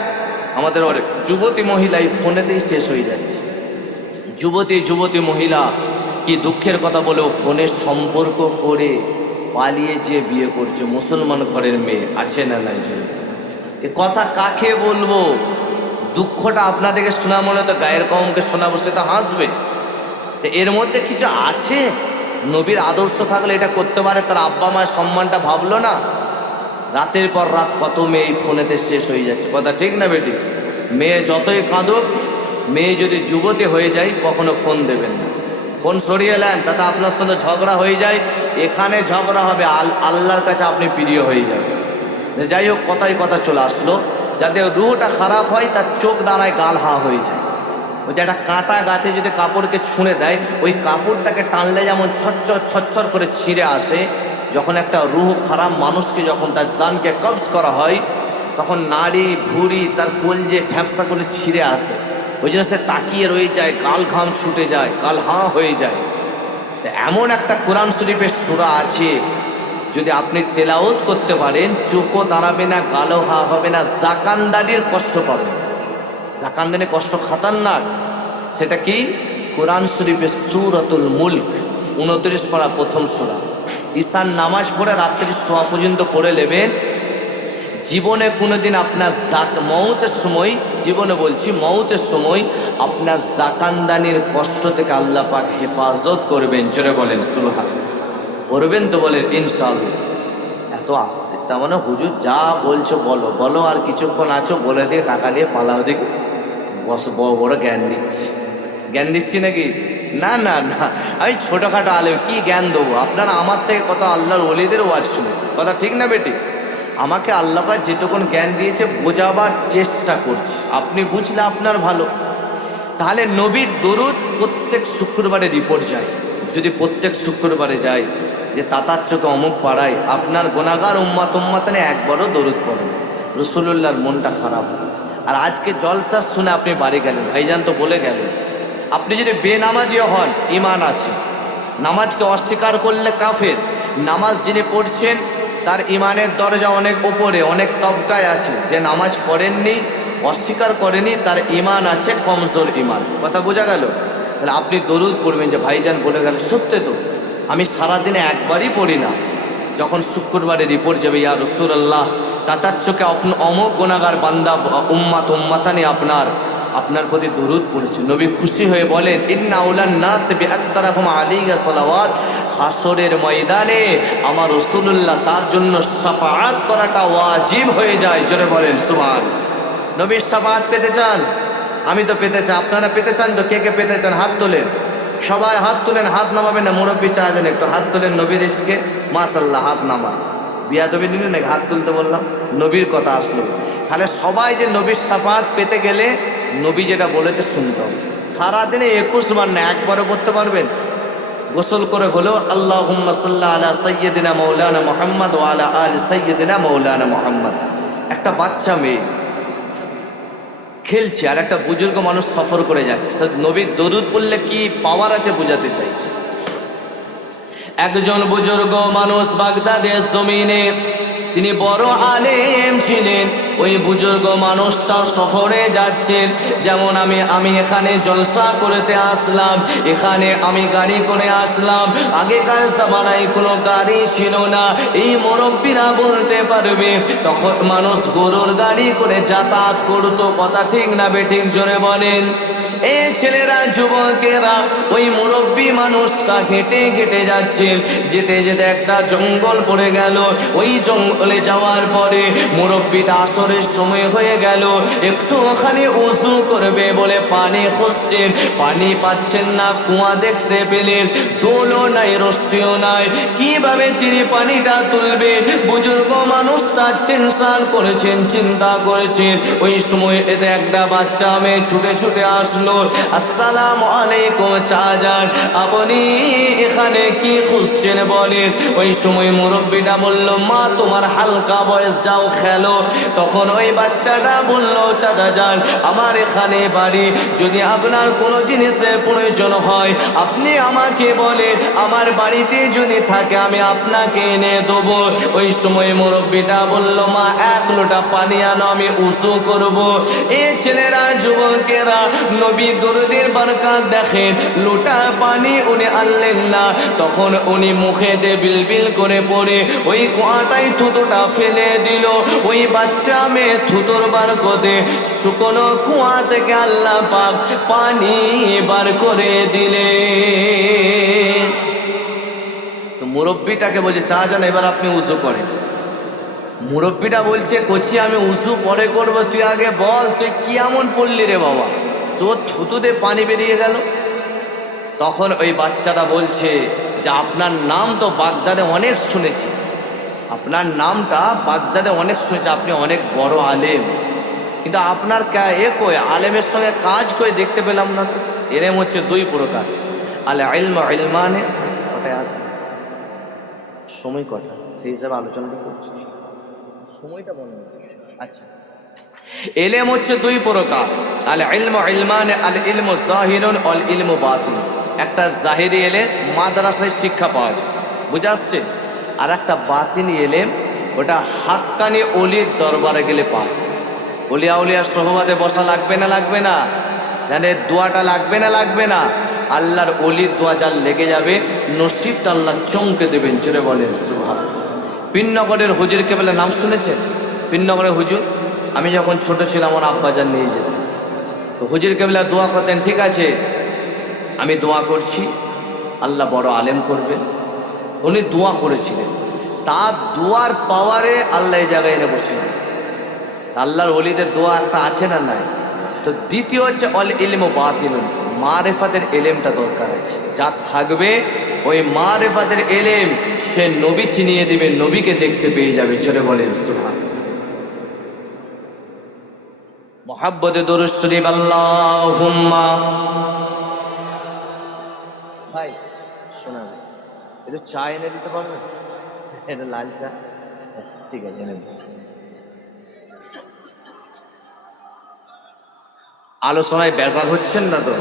আমাদের অনেক যুবতী মহিলা এই ফোনেতেই শেষ হয়ে যাচ্ছে। যুবতী মহিলা কি দুঃখের কথা বলেও ফোনে সম্পর্ক করে পালিয়ে যে বিয়ে করছে, মুসলমান ঘরের মেয়ে। আছে না নাই? জন্য এ কথা কাকে বলবো? দুঃখটা আপনাদেরকে শোনা মনে তো গায়ের কমকে শোনা বসে তো হাসবে। তো এর মধ্যে কিছু আছে, নবীর আদর্শ থাকলে এটা করতে পারে, তার আব্বা মায়ের সম্মানটা ভাবলো না? রাতের পর রাত কত মেয়ে এই ফোনেতে শেষ হয়ে যাচ্ছে, কথা ঠিক না বেটি? মেয়ে যতই কাঁদুক, মেয়ে যদি যুবতী হয়ে যায় কখনো ফোন দেবেন না, ফোন সরিয়ে নেন, তাতে আপনার সঙ্গে ঝগড়া হয়ে যায়, এখানে ঝগড়া হবে, আল্লাহর কাছে আপনি প্রিয় হয়ে যাবেন। যাই হোক, কথাই কথা চলে আসলো, যাতে রুহটা খারাপ হয় তার চোখ দাঁড়ায় গাল হা হয়ে যায়। ওই যে একটা কাঁটা গাছে যদি কাপড়কে ছুঁড়ে দেয়, ওই কাপড়টাকে টানলে যেমন ছচ্ছর করে ছিঁড়ে আসে, যখন একটা রুহ খারাপ মানুষকে, যখন তার জানকে কবজ করা হয়, তখন নাড়ি ভুঁড়ি তার কলজে ফ্যাপসা করে ছিঁড়ে আসে। ওই জন্য সে তাকিয়ে রয়ে যায়, গাল ঘাম ছুটে যায়, গাল হাঁ হয়ে যায়। তো এমন একটা কোরআন শরীফের সূরা আছে, যদি আপনি তেলাওয়াত করতে পারেন, চোখও দাঁড়াবে না, গালও হা হবে না, জাকানদানির কষ্ট পাবেন। জাকানদানি কষ্ট খাতারনাক। সেটা কি? কোরআন শরীফের সূরাতুল মুলক 29 পারা প্রথম সূরা। ঈশান নামাজ পড়ে রাত্রি শোয়া পর্যন্ত পড়ে নেবেন। জীবনে কোনোদিন আপনার মৌতের সময়, জীবনে বলছি মৌতের সময়, আপনার জাকানদানির কষ্ট থেকে আল্লাহ পাক হেফাজত করবেন। জোরে বলেন সুবহানাল্লাহ। করবেন তো বলেন ইনশাআল্লাহ। এত আস্তে, তার মানে হুজুর যা বলছো বলো বলো, আর কিছুক্ষণ আছো বলে দিয়ে টাকা নিয়ে পালাও দেখি, বস বড় বড় জ্ঞান দিচ্ছি নাকি? না না না, আমি ছোটোখাটো আলেম, কি জ্ঞান দেবো? আপনারা আমার থেকে কত আল্লাহর ওলিদের ওয়াজ শুনেছে, কথা ঠিক না বেটি? আমাকে আল্লাহ পাক যেটুকুন জ্ঞান দিয়েছে বোঝাবার চেষ্টা করছি, আপনি বুঝলে আপনার ভালো। তাহলে নবীর দরুদ প্রত্যেক শুক্রবারে রিপোর্ট যায়, যদি প্রত্যেক শুক্রবারে যায় যে তাতার চোখে অমুক পাড়ায় আপনার গোনাগার উম্মাতানে একবারও দরুদ পড়েন, রাসূলুল্লাহর মনটা খারাপ। আর আজকে জলসা শুনে আপনি বাড়ি গেলেন, ভাইজান তো বলে গেলেন, আপনি যদি বেনামাজিও হন ঈমান আছে, নামাজকে অস্বীকার করলে কাফের। নামাজ যিনি পড়ছেন তার ঈমানের দরজা অনেক ওপরে, অনেক তবকায় আছে। যে নামাজ পড়েননি, অস্বীকার করেনি, তার ঈমান আছে কমজোর ঈমান, কথা বোঝা গেল? তাহলে আপনি দরুদ পড়বেন, যে ভাইজান বলে গেল সত্যি তো, আমি সারাদিনে একবারই পড়ি না, যখন শুক্রবারে রিপোর্ট যাবে ইয়া রাসূলুল্লাহ তাতার চোখে অমুক গুনাহগার বান্দা উম্মাতানি আপনার প্রতি দরুদ পড়েছে, নবী খুশি হয়ে বলেন ইন্না আউলান নাস বিআকতারহুম আলাইয়া সালাওয়াত, হাসরের ময়দানে আমার রাসূলুল্লাহ তার জন্য শাফাআত করাটা ওয়াজিব হয়ে যায়। জোরে বলেন সুবহানাল্লাহ। নবীর শাফাআত পেতে চান? আমি তো পেতে চাই, আপনারা পেতে চান তো? কে কে পেতে চান হাত তোলেন, সবাই হাত তুলেন। হাত নামাবেন না, মুরব্বী চাইলেন একটু হাত তুলেন নবীর ইশকে, মাশাআল্লাহ হাত নামান। বিয়াদবি নিলেন নাকি? হাত তুলতে বললাম, নবীর কথা আসলো। তাহলে সবাই যে নবীর শাফাআত পেতে গেলে নবী যেটা বলেছে শুনতে হবে। সারাদিনে 21 বার না, একবারও পড়তে পারবেন? গোসল করে হলেও আল্লাহুম্মা সাল্লি আলা সাইয়্যিদিনা মাওলানা মুহাম্মদ ওয়া আলা আলি সাইয়্যিদিনা মাওলানা মুহাম্মদ। একটা বাচ্চা মেয়ে খেলছে আর একটা বুজুর্গ মানুষ সফর করে যাচ্ছে, নবীর দরুদ পড়লে কি পাওয়ার আছে বোঝাতে চাইছে। একজন বুজুর্গ মানুষ বাগদাদের জমিনে তিনি বড় আলেম ছিলেন। ওই বুজুর্গ মানুষটা সফরে যাচ্ছেন, যেমন আমি এখানে জলসা করতে আসলাম, এখানে আমি গাড়ি করে আসলাম। আগেকার জামানায় কোনো গাড়ি ছিল না, এই মুরব্বীরা বলতে পারবে। তখন মানুষ গরুর গাড়ি করে যাতায়াত করতো, কথা ঠিক না বেঠিক জোরে বলেন? এই ছেলেরা যুবকেরা ওই মুরব্বী মানুষটা হেঁটে হেঁটে যাচ্ছে, যেতে যেতে একটা জঙ্গল পড়ে গেল। ওই জঙ্গলে যাওয়ার পরে মুরব্বীটা আসরের সময় হয়ে গেল, একটু ওখানে উজু করবে বলে পানি খুঁজছেন, পানি পাচ্ছেন না। কুয়া দেখতে পেলেন, দোলও নাই রশ্মিও নাই, কিভাবে তিনি পানিটা তুলবেন? বুজুর্গ মানুষটা টেনশন করেছেন, চিন্তা করেছেন। ওই সময় এতে একটা বাচ্চা মেয়ে ছুটে ছুটে আসলো, আসসালামু আলাইকুম চাচান, আপনি এখানে কি খুঁজছেন বলেন? ওই সময় মুরব্বীটা বলল, মা তোমার হালকা বয়স, যাও খেলো। তখন ওই বাচ্চাটা বলল, চাচা যান, আমার এখানে বাড়ি, যদি আপনার কোনো জিনিসের প্রয়োজন হয় আপনি আমাকে বলেন, আমার বাড়িতে যদি থাকে আমি আপনাকে এনে দেবো। ওই সময় মুরব্বীটা বলল, মা এক লোটা পানি আনো, আমি উজু করব। এই ছেলেরা যুবকেরা নবী দরুদের বরকত দেখেন, লোটা পানি উনি আনলেন না। তখন উনি মুখেতে বিলবিল করে পড়ে ওই কুয়াটাই থুতোটা ফেলে দিল। ওই বাচ্চা মেয়ে থুতোর বরকতে শুকনো কুয়া থেকে আল্লাহ পাক পানি বার করে দিলে। তো মুরব্বীটাকে বলছে, চা জান এবার আপনি উজু করেন। মুরব্বীটা বলছে, কচি আমি উজু পরে করব, তুই আগে বল তুই কি এমন পড়লি রে বাবা, তোর থুতুতে পানি বেরিয়ে গেল। তখন ওই বাচ্চাটা বলছে যে আপনার নাম তো বাগদাদে অনেক শুনেছি, আপনার নামটা বাগদাদে অনেক শুনেছি, আপনি অনেক বড় আলেম, কিন্তু আপনার কই আলেমের সঙ্গে কাজ করে দেখতে পেলাম না তো। এরম হচ্ছে দুই প্রকার, আলে ইলম ইলমানে, ওটাই আসে সময় কটা সেই হিসাবে আলোচনাটা করছি, সময়টা বন্ধ। আচ্ছা, ইলম হচ্ছে দুই প্রকার, আল ইলমু ইলমানে, আল ইলমু যাহিরুন ওয়াল ইলমু বাতিন। একটা জাহিরি ইলম মাদ্রাসায় শিক্ষা পাওয়া যায়, বুঝে আসছে, আর একটা বাতিনি ইলম ওটা হাক্কানি ওলির দরবারে গেলে পাওয়া যায়। ওলিয়া উলিয়ার সোহবাতে বসা লাগবে না, লাগবে না? জানে দোয়াটা লাগবে না, লাগবে না? আল্লাহর ওলির দোয়া যার লেগে যাবে, নসিবটা আল্লাহ চমকে দেবেন, জোরে বলেন সুবহান। পিননগরের হুজুর কেবলা নাম শুনেছেন? পিননগরের হুজুর, আমি যখন ছোট ছিলাম আমার আব্বাজান নিয়ে যেতেন, তো হুজুর কেবলা দোয়া করতেন, ঠিক আছে আমি দোয়া করছি, আল্লাহ বড় আলেম করবেন। উনি দোয়া করেছিলেন, তার দোয়ার পাওয়ারে আল্লাহ এই জায়গায় এনে বসে দিয়েছে। আল্লাহর ওলিদের দোয়া একটা আছে না নাই? তো দ্বিতীয় হচ্ছে অল ইলমু বাতিনুন, মারেফাতের এলেমটা দরকার আছে, যা থাকবে ওই মারেফাতের এলেম, সে নবী চিনিয়ে দিবে, নবীকে দেখতে পেয়ে যাবে, জোরে বলেন সুবহান। মুহাব্বতে দরুদ শরীফ আল্লাহুম্মা। ভাই শোনান, একটু চা এনে দিতে পারবেন? এটা লাল চা, ঠিক আছে এনে দিন। আলোচনায় বেজার হচ্ছেন না তো?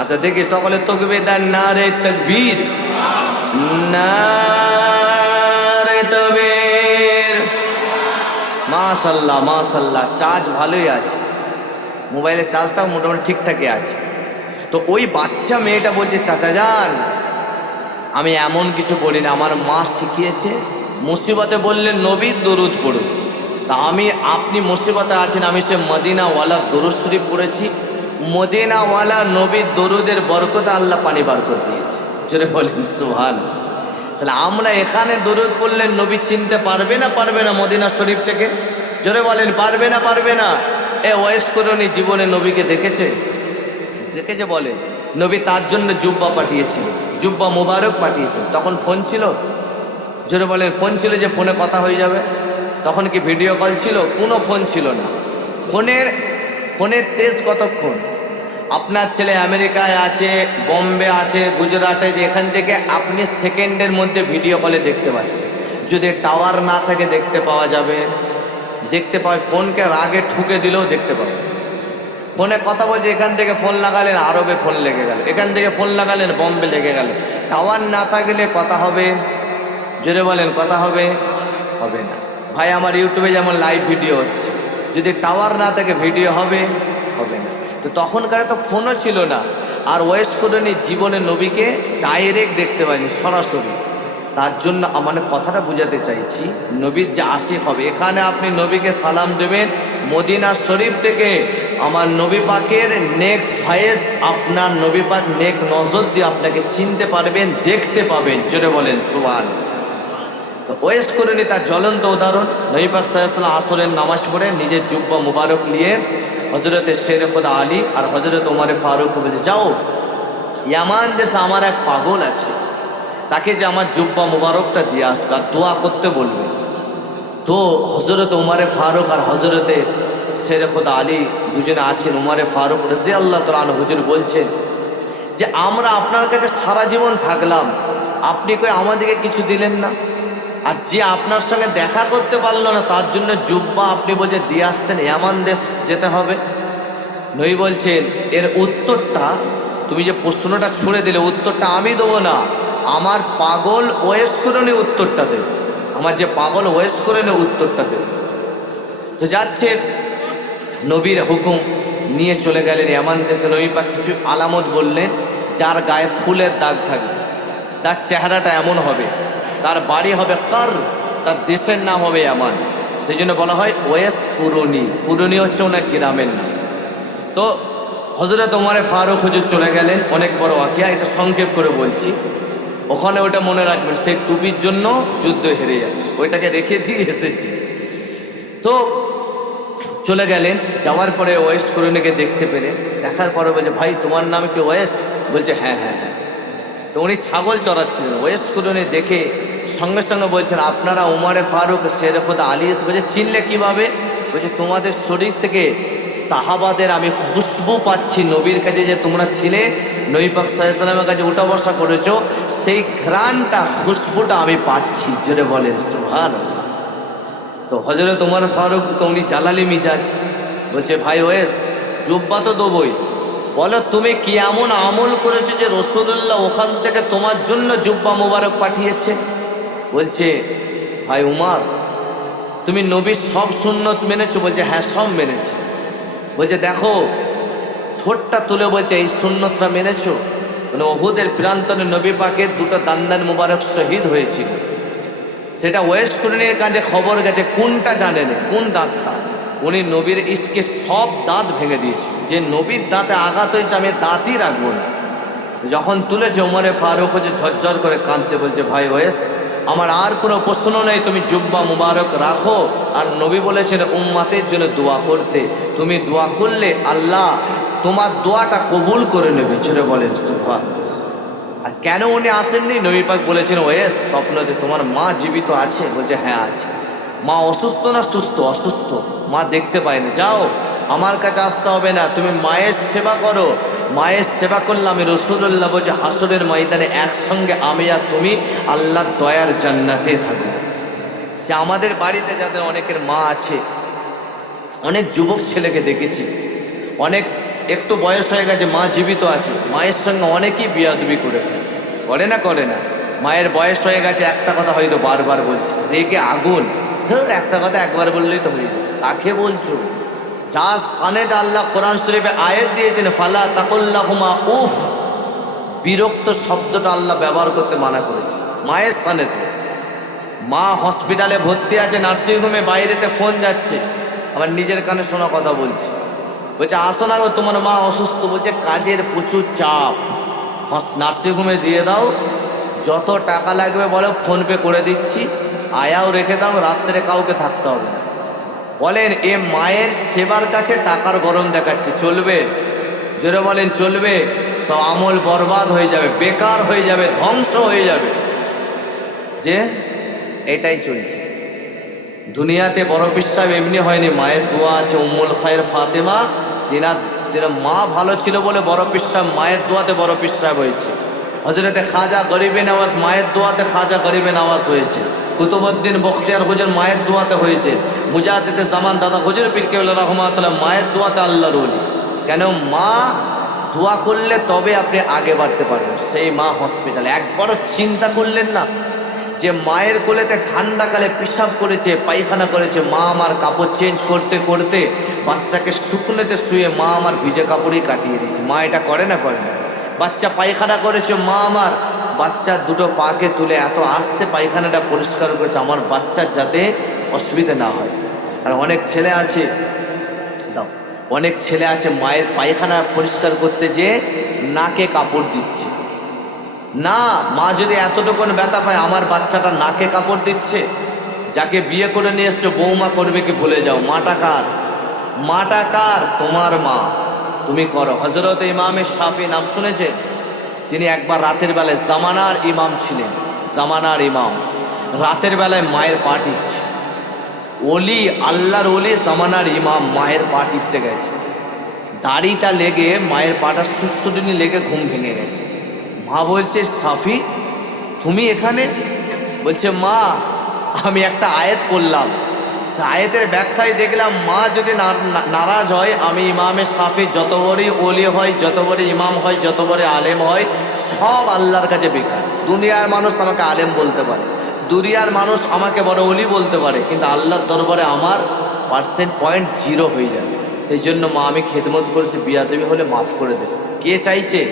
আচ্ছা দেখি সকলে তকবীর দেন, নারে তাকবীর, নারে তাকবীর। মাশাআল্লাহ মাশাআল্লাহ, চার্জ ভালোই আছে, মোবাইলের চার্জটাও মোটামুটি ঠিকঠাকই আছে। তো ওই বাচ্চা মেয়েটা বলছে, চাচা যান আমি এমন কিছু বলি না, আমার মা শিখিয়েছে। মুসিবতে বললেন নবীর দরুদ পড়ুন, তা আপনি মুসিবতে আছেন, আমি সে মদিনাওয়ালা দরুদ শরীফ পড়েছি, মদিনাওয়ালা নবীর দরুদের বরকতে আল্লাহ পানি বার করে দিয়েছে, জোরে বলেন সুবহান। তাহলে আমরা এখানে দরুদ পড়লেন নবী চিনতে পারবে না, পারবে না মদিনা শরীফ থেকে? জোরে বলেন পারবে না, পারবে না? এ ওয়েস করে উনি জীবনে নবীকে দেখেছে? দেখেছে বলে, নবী তার জন্য জুব্বা পাঠিয়েছিলেন, জুব্বা মুবারক পাঠিয়েছেন। তখন ফোন ছিল? জোরে বলেন ফোন ছিল যে ফোনে কথা হয়ে যাবে? তখন কি ভিডিও কল ছিল? কোনো ফোন ছিল না। ফোনের তেজ কতক্ষণ? আপনার ছেলে আমেরিকায় আছে, বম্বে আছে, গুজরাটে, এখান থেকে আপনি সেকেন্ডের মধ্যে ভিডিও কলে দেখতে পাচ্ছেন। যদি টাওয়ার না থাকে দেখতে পাওয়া যাবে, দেখতে পাওয়া, ফোনকে রাগে ঠুকে দিলেও দেখতে পাবে। ফোনে কথা বলছে, এখান থেকে ফোন লাগালেন আরবে ফোন লেগে গেল, এখান থেকে ফোন লাগালেন বম্বে লেগে গেল। টাওয়ার না থাকলে কথা হবে? জোরে বলেন কথা হবে? হবে না। ভাই আমার ইউটিউবে যেমন লাইভ ভিডিও হচ্ছে, যদি টাওয়ার না থাকে ভিডিও হবে না। তো তখনকার তো ফোনও ছিল না, আর ওয়েস করেনি জীবনে নবীকে ডাইরেক্ট দেখতে পাইনি সরাসরি। তার জন্য আমার কথাটা বুঝাতে চাইছি, নবীর যে আশিক হবে, এখানে আপনি নবীকে সালাম দেবেন মদিনা শরীফ থেকে, আমার নবী পাকের নেক ফায়েজ, আপনার নবী পাক নেক নজর দিয়ে আপনাকে চিনতে পারবেন, দেখতে পাবেন। জোরে বলেন সুবহানাল্লাহ। তো ওয়েস করেনি তার জ্বলন্ত উদাহরণ, নবী পাক সাল্লাল্লাহু আলাইহি ওয়াসাল্লাম আসরের নামাজ পড়ে নিজের জুব্বা মুবারক নিয়ে হযরতে শেরে খোদা আলী আর হযরত ওমর ফারুক বলে, যাও ইয়ামান দেশে আমার এক পাগল আছে, তাকে যে আমার জুব্বা মুবারকটা দিয়ে আসবে আর দোয়া করতে বলবে। তো হযরত ওমর ফারুক আর হযরতে শেরে খোদা আলী দুজনে আছেন। ওমর ফারুক রাদিয়াল্লাহু তাআলা আনহু হুজুর বলছেন যে আমরা আপনার কাছে সারা জীবন থাকলাম, আপনি কই আমাদেরকে কিছু দিলেন না, আর যে আপনার সঙ্গে দেখা করতে পারলো না তার জন্য জুব্বা আপনি বলছে দিয়ে আসতেন, ইয়ামান দেশ যেতে হবে। নবী বলছেন এর উত্তরটা, তুমি যে প্রশ্নটা ছুঁড়ে দিলে উত্তরটা আমি দেবো না, আমার পাগল ওয়েস করে নিয়ে উত্তরটা দেবে, আমার যে পাগল ওয়েস করে নিয়ে উত্তরটা দেবে। তো যাচ্ছে নবীর হুকুম নিয়ে চলে গেলেন ইয়ামান দেশে। নবী পাক কিছু আলামত বললেন, যার গায়ে ফুলের দাগ থাকবে, তার চেহারাটা এমন হবে, তার বাড়ি হবে কার, তার দেশের নাম হবে ইয়ামান, সেই জন্য বলা হয় ওয়েস পুরনি। পুরনি হচ্ছে ওনার গ্রামের নাম। তো হযরত ওমর ফারুক হুজুর চলে গেলেন, অনেক বড় ওয়াকিয়া, এটা সংক্ষেপ করে বলছি। ওখানে ওটা মনে রাখবেন, সেই টুপির জন্য যুদ্ধ হেরে যাচ্ছে, ওইটাকে রেখে দিয়ে এসেছি। তো চলে গেলেন, যাওয়ার পরে ওয়েস কুরুনিকে দেখতে পেলেন, দেখার পরে বলছে, ভাই তোমার নাম কি ওয়েস? বলছে হ্যাঁ হ্যাঁ হ্যাঁ। তো উনি ছাগল চড়াচ্ছিলেন, ওয়েস কুরুনি দেখে সঙ্গে সঙ্গে বলছেন, আপনারা ওমর ফারুক শেরে খোদা আলী? বলছে চিনলে কিভাবে? বলছে তোমাদের শরীর থেকে সাহাবাদের আমি খুশবু পাচ্ছি, নবীর কাছে যে তোমরা ছিলে, নবী পাক সাল্লাল্লাহু আলাইহি ওয়াসাল্লামের কাছে উঠা বসা করেছো, সেই ঘ্রাণটা খুশবুটা আমি পাচ্ছি। জোরে বলেন সুবহানাল্লাহ। তো হযরত ওমর ফারুক তো উনি জালালি মিজাজ, বলছে ভাই ওয়েস জুব্বা তো দেবই, বলো তুমি কি এমন আমল করেছো যে রাসূলুল্লাহ ওখান থেকে তোমার জন্য জুব্বা মুবারক পাঠিয়েছে? বলছে ভাই উমর তুমি নবীর সব সুন্নত মেনেছো? বলছে হ্যাঁ সব মেনেছি। বলছে দেখো ঠোঁটটা তুলে বলছে এই সুন্নতটা মেনেছো? মানে উহুদের প্রান্তরে নবী পাকের দুটো দান্দান মুবারক শহীদ হয়েছিল, সেটা ওয়েস কুরুনির কাছে খবর গেছে, কোনটা জানেন, কোন দাঁতটা? উনি নবীর ইশকে সব দাঁত ভেঙে দিয়েছে, যে নবীর দাঁতে আঘাত হয়েছে আমি দাঁতই রাখবো না। যখন তুলেছে ওমরে ফারুক হচ্ছে ঝরঝর করে কাঁদছে, বলছে ভাই ওয়েস আমার আর কোনো প্রশ্ন নেই, তুমি জুব্বা মুবারক রাখো। আর নবী বলেছেন উম্মাতের জন্য দোয়া করতে, তুমি দোয়া করলে আল্লাহ তোমার দোয়াটা কবুল করে নেবে। জোরে বলেন সুবহানাল্লাহ। আর কেন উনি আসেননি? নবী পাক বলেছেন ওয়েস স্বপ্নতে তোমার মা জীবিত আছে? বলছে হ্যাঁ আছে। মা অসুস্থ না সুস্থ? অসুস্থ, মা দেখতে পায় না। যাও আমার কাছে আসতে হবে না, তুমি মায়ের সেবা করো, মায়ের সেবা করলে আমি রাসূলুল্লাহ বলছে হাসরের ময়দানে একসঙ্গে আমি আর তুমি আল্লাহর দয়ার জান্নাতে থাকবো। সে আমাদের বাড়িতে যাদের অনেকের মা আছে, অনেক যুবক ছেলেকে দেখেছি, অনেক একটু বয়স হয়ে গেছে, মা জীবিত আছে, মায়ের সঙ্গে অনেকেই বিয়াদবি করে ফেলে, করে না করে না? মায়ের বয়স হয়ে গেছে, একটা কথা হয়তো বারবার বলছে, রেগে আগুন, ধর একটা কথা একবার বললেই তো হয়ে যায়। কাকে বলছো? যা সানেদ আল্লাহ কোরআন শরীফে আয়াত দিয়েছেন, ফালা তাকুল্লাহুমা উফ, বিরক্ত শব্দটা আল্লাহ ব্যবহার করতে মানা করেছে মায়ের সানেতে। মা হসপিটালে ভর্তি আছে, নার্সিংহোমে, বাইরেতে ফোন যাচ্ছে, আমার নিজের কানে শোনা কথা বলছি, বলছে আসো না গো তোমার মা অসুস্থ। বলছে কাজের প্রচুর চাপ, নার্সিংহোমে দিয়ে দাও, যত টাকা লাগবে বলো ফোনপে করে দিচ্ছি, আয়াও রেখে দাও, রাত্রে কাউকে থাকতে হবে না। বলেন এ মায়ের সেবার কাছে টাকার গরম দেখাচ্ছে, চলবে? জোরে বলেন চলবে? সব আমল বরবাদ হয়ে যাবে, বেকার হয়ে যাবে, ধ্বংস হয়ে যাবে। যে এটাই চলছে দুনিয়াতে। বড় পীর সাহেব এমনি হয়নি, মায়ের দোয়া আছে। উম্মুল খায়ের ফাতেমা, যেটা মা ভালো ছিল বলে বড় পীর সাহেব, মায়ের দোয়াতে বড় পীর সাহেব হয়েছে। হযরতে খাজা গরিবে নওয়াজ মায়ের দোয়াতে খাজা গরিবে নওয়াজ হয়েছে। কুতুবউদ্দিন বখতিয়ার হুজুর মায়ের দোয়াতে হয়েছে। মুজাদ্দিদে জামান দাদা হুজুর পীর কেবলা রাহমাতুল্লাহ মায়ের দোয়াতে আল্লাহর ওলি। কেন? মা দোয়া করলে তবে আপনি আগে বাড়তে পারবেন। সেই মা হসপিটালে, একবারও চিন্তা করলেন না যে মায়ের কোলেতে ঠান্ডাকালে পেশাব করেছে, পায়খানা করেছে, মা আমার কাপড় চেঞ্জ করতে করতে বাচ্চাকে শুকনোতে শুয়ে মা আমার ভিজে কাপড়ই কাটিয়ে দিয়েছে। মা এটা করে না? করে না? বাচ্চা পায়খানা করেছে, মা আমার বাচ্চার দুটো পাকে তুলে এত আস্তে পায়খানাটা পরিষ্কার করেছে আমার বাচ্চার যাতে অসুবিধা না হয়। আর অনেক ছেলে আছে, দাও, অনেক ছেলে আছে মায়ের পায়খানা পরিষ্কার করতে যেয়ে নাকে কাপড় দিচ্ছে। না, মা যদি এতটুকুন ব্যথা পায় আমার বাচ্চাটা নাকে কাপড় দিচ্ছে, যাকে বিয়ে করে নিয়ে এসছো বৌমা করবে কি ভুলে যাও। মাটা কার? মাটা কার? তোমার মা, তুমি করো। হযরত ইমামে শাফি নাম শুনেছেন? তিনি একবার রাতের বেলায়, জামানার ইমাম ছিলেন, জামানার ইমাম, রাতের বেলায় মায়ের পা টিপছে। ওলি, আল্লাহর ওলি, জামানার ইমাম মায়ের পা টিপতে গেছে, দাড়িটা লেগে মায়ের পাটা সুসুডিনি লেগে ঘুম ভেঙে গেছে। মা বলছে, শাফি তুমি এখানে? বলছে, মা আমি একটা আয়াত পড়লাম, সে আয়াতের ব্যাখ্যায় দেখলাম মা যদি নারাজ হয়, আমি ইমামে শাফি যত বড়ই ওলি হয়, যত বড় ইমাম হয়, যত বড় আলেম হয়, সব আল্লাহর কাছে বেকার। দুনিয়ার মানুষ আমাকে আলেম বলতে পারে, দুনিয়ার মানুষ আমাকে বড় ওলি বলতে পারে, কিন্তু আল্লাহর দরবারে আমার %0 হয়ে যাবে। সেই জন্য মা আমি খেদমত করেছি, বিয়াদবি হলে মাফ করে দেবে। কে চাইছে?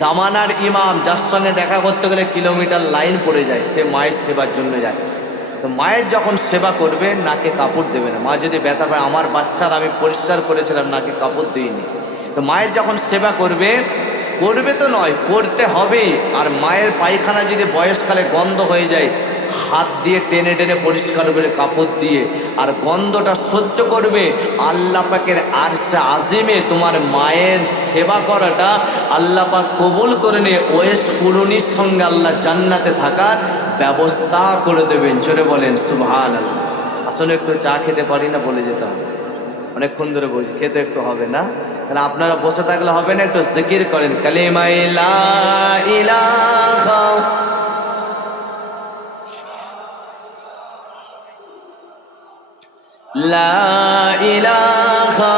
জামানার ইমাম, যার সঙ্গে দেখা করতে গেলে কিলোমিটার লাইন পড়ে যায়, সে মায়ের সেবার জন্য যাচ্ছে। তো মায়ের যখন সেবা করবে নাকে কাপড় দেবে না। মা যদি ব্যথা পায়, আমার বাচ্চার আমি পরিষ্কার করেছিলাম নাকে কাপড় দিইনি, তো মায়ের যখন সেবা করবে, করবে তো নয়, করতে হবেই। আর মায়ের পায়খানা যদি বয়সকালে গন্ধ হয়ে যায়, হাত দিয়ে টেনে টেনে পরিষ্কার করে কাপড় দিয়ে, আর গন্ধটা সহ্য করবে। আল্লাহ পাকের আরশে আজিমে তোমার মায়ের সেবা করাটা আল্লাহ পাক কবুল করে নিয়ে ওয়েস কুরুনির সঙ্গে আল্লাহ জান্নাতে থাকার ব্যবস্থা করে দেবেন। জোরে বলেন সুবহানাল্লাহ। আসলে একটু চা খেতে পারি না, বলে যেতে হবে, অনেকক্ষণ ধরে বলছি, খেতে একটু হবে না? তাহলে আপনারা বসে থাকলে হবে না, একটু জিকির করেন কালিমা লা ইলাহা লা ইলাহা।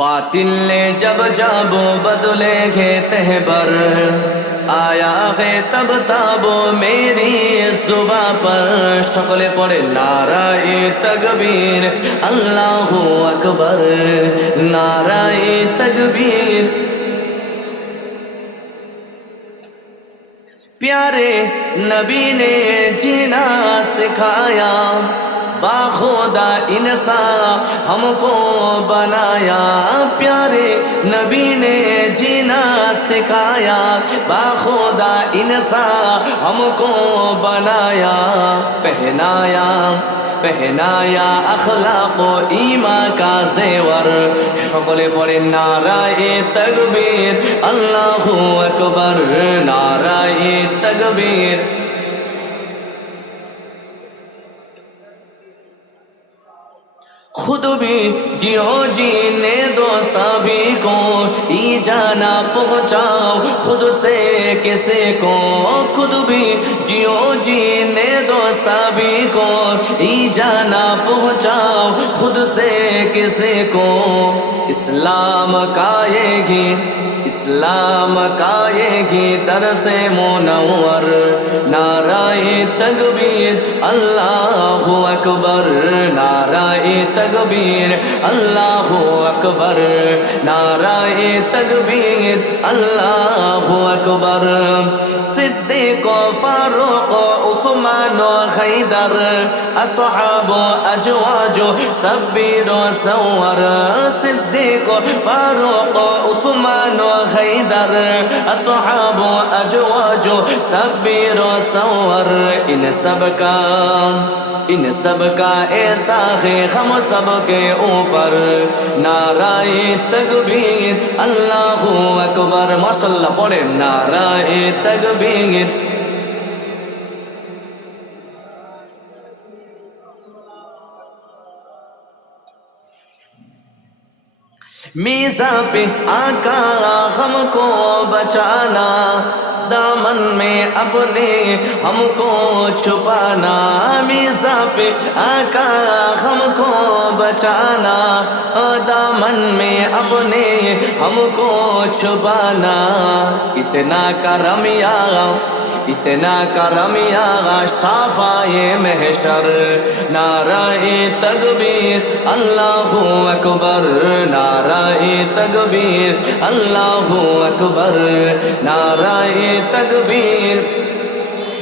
बातिल ने जब जाबो बदले घेते हैं बर, आया है तब ताबो मेरी जुबा पर। সকলে পড়ে নারায়ে তাকবীর, আল্লাহু আকবার, নারায়ে তাকবীর। प्यारे नबी ने जीना सिखाया, बाखुदा इंसान हमको बनाया। प्यारे नबी ने जीना सिखाया, बाखुदा इंसान हमको बनाया। पहनाया पहनाया अखलाक ईमान का जेवर। সকলে পড়ে নারায়ে তাকবীর, আল্লাহু আকবার, নারায়ে তাকবীর। खुद भी जियो जीने दो सभी को, ई जाना पहुँचाओ खुद से किसी को। खुद भी जियो जीने दो सभी को, ई जाना पहुँचाओ खुद से किसी को। इस्लाम का ये घी, इस्लाम का ये घी दर से मुनव्वर। नाराए तकबीर, अल्लाहु अकबर, नाराए तकबीर, अल्लाहु अकबर, नाराए तकबीर, अल्लाहु अकबर। सिद्दीक़ फारूक उस्मान हैदर, अस्हाब अजवाज सब्बीर सव्वर। सिद्दीक़ फारूक उस्मान हैदर, अस्हाब अजवाज सब्बीर सव्वर। इन सब का ऐसा है हम सब के ऊपर। नाराए तकबीर, अल्लाहु अकबर। माशाल्लाह पढ़े नाराए तकबीर। मीज़ा पे आका हमको बचाना, दामन में अपने हमको छुपाना। मीज़ा पे आका हमको बचाना, दामन में अपने हमको छुपाना। इतना करम या शाफ़ाए महशर, नाराए तकबीर अल्लाहु अकबर, नाराए तकबीर अल्लाहु अकबर, नाराए तकबीर।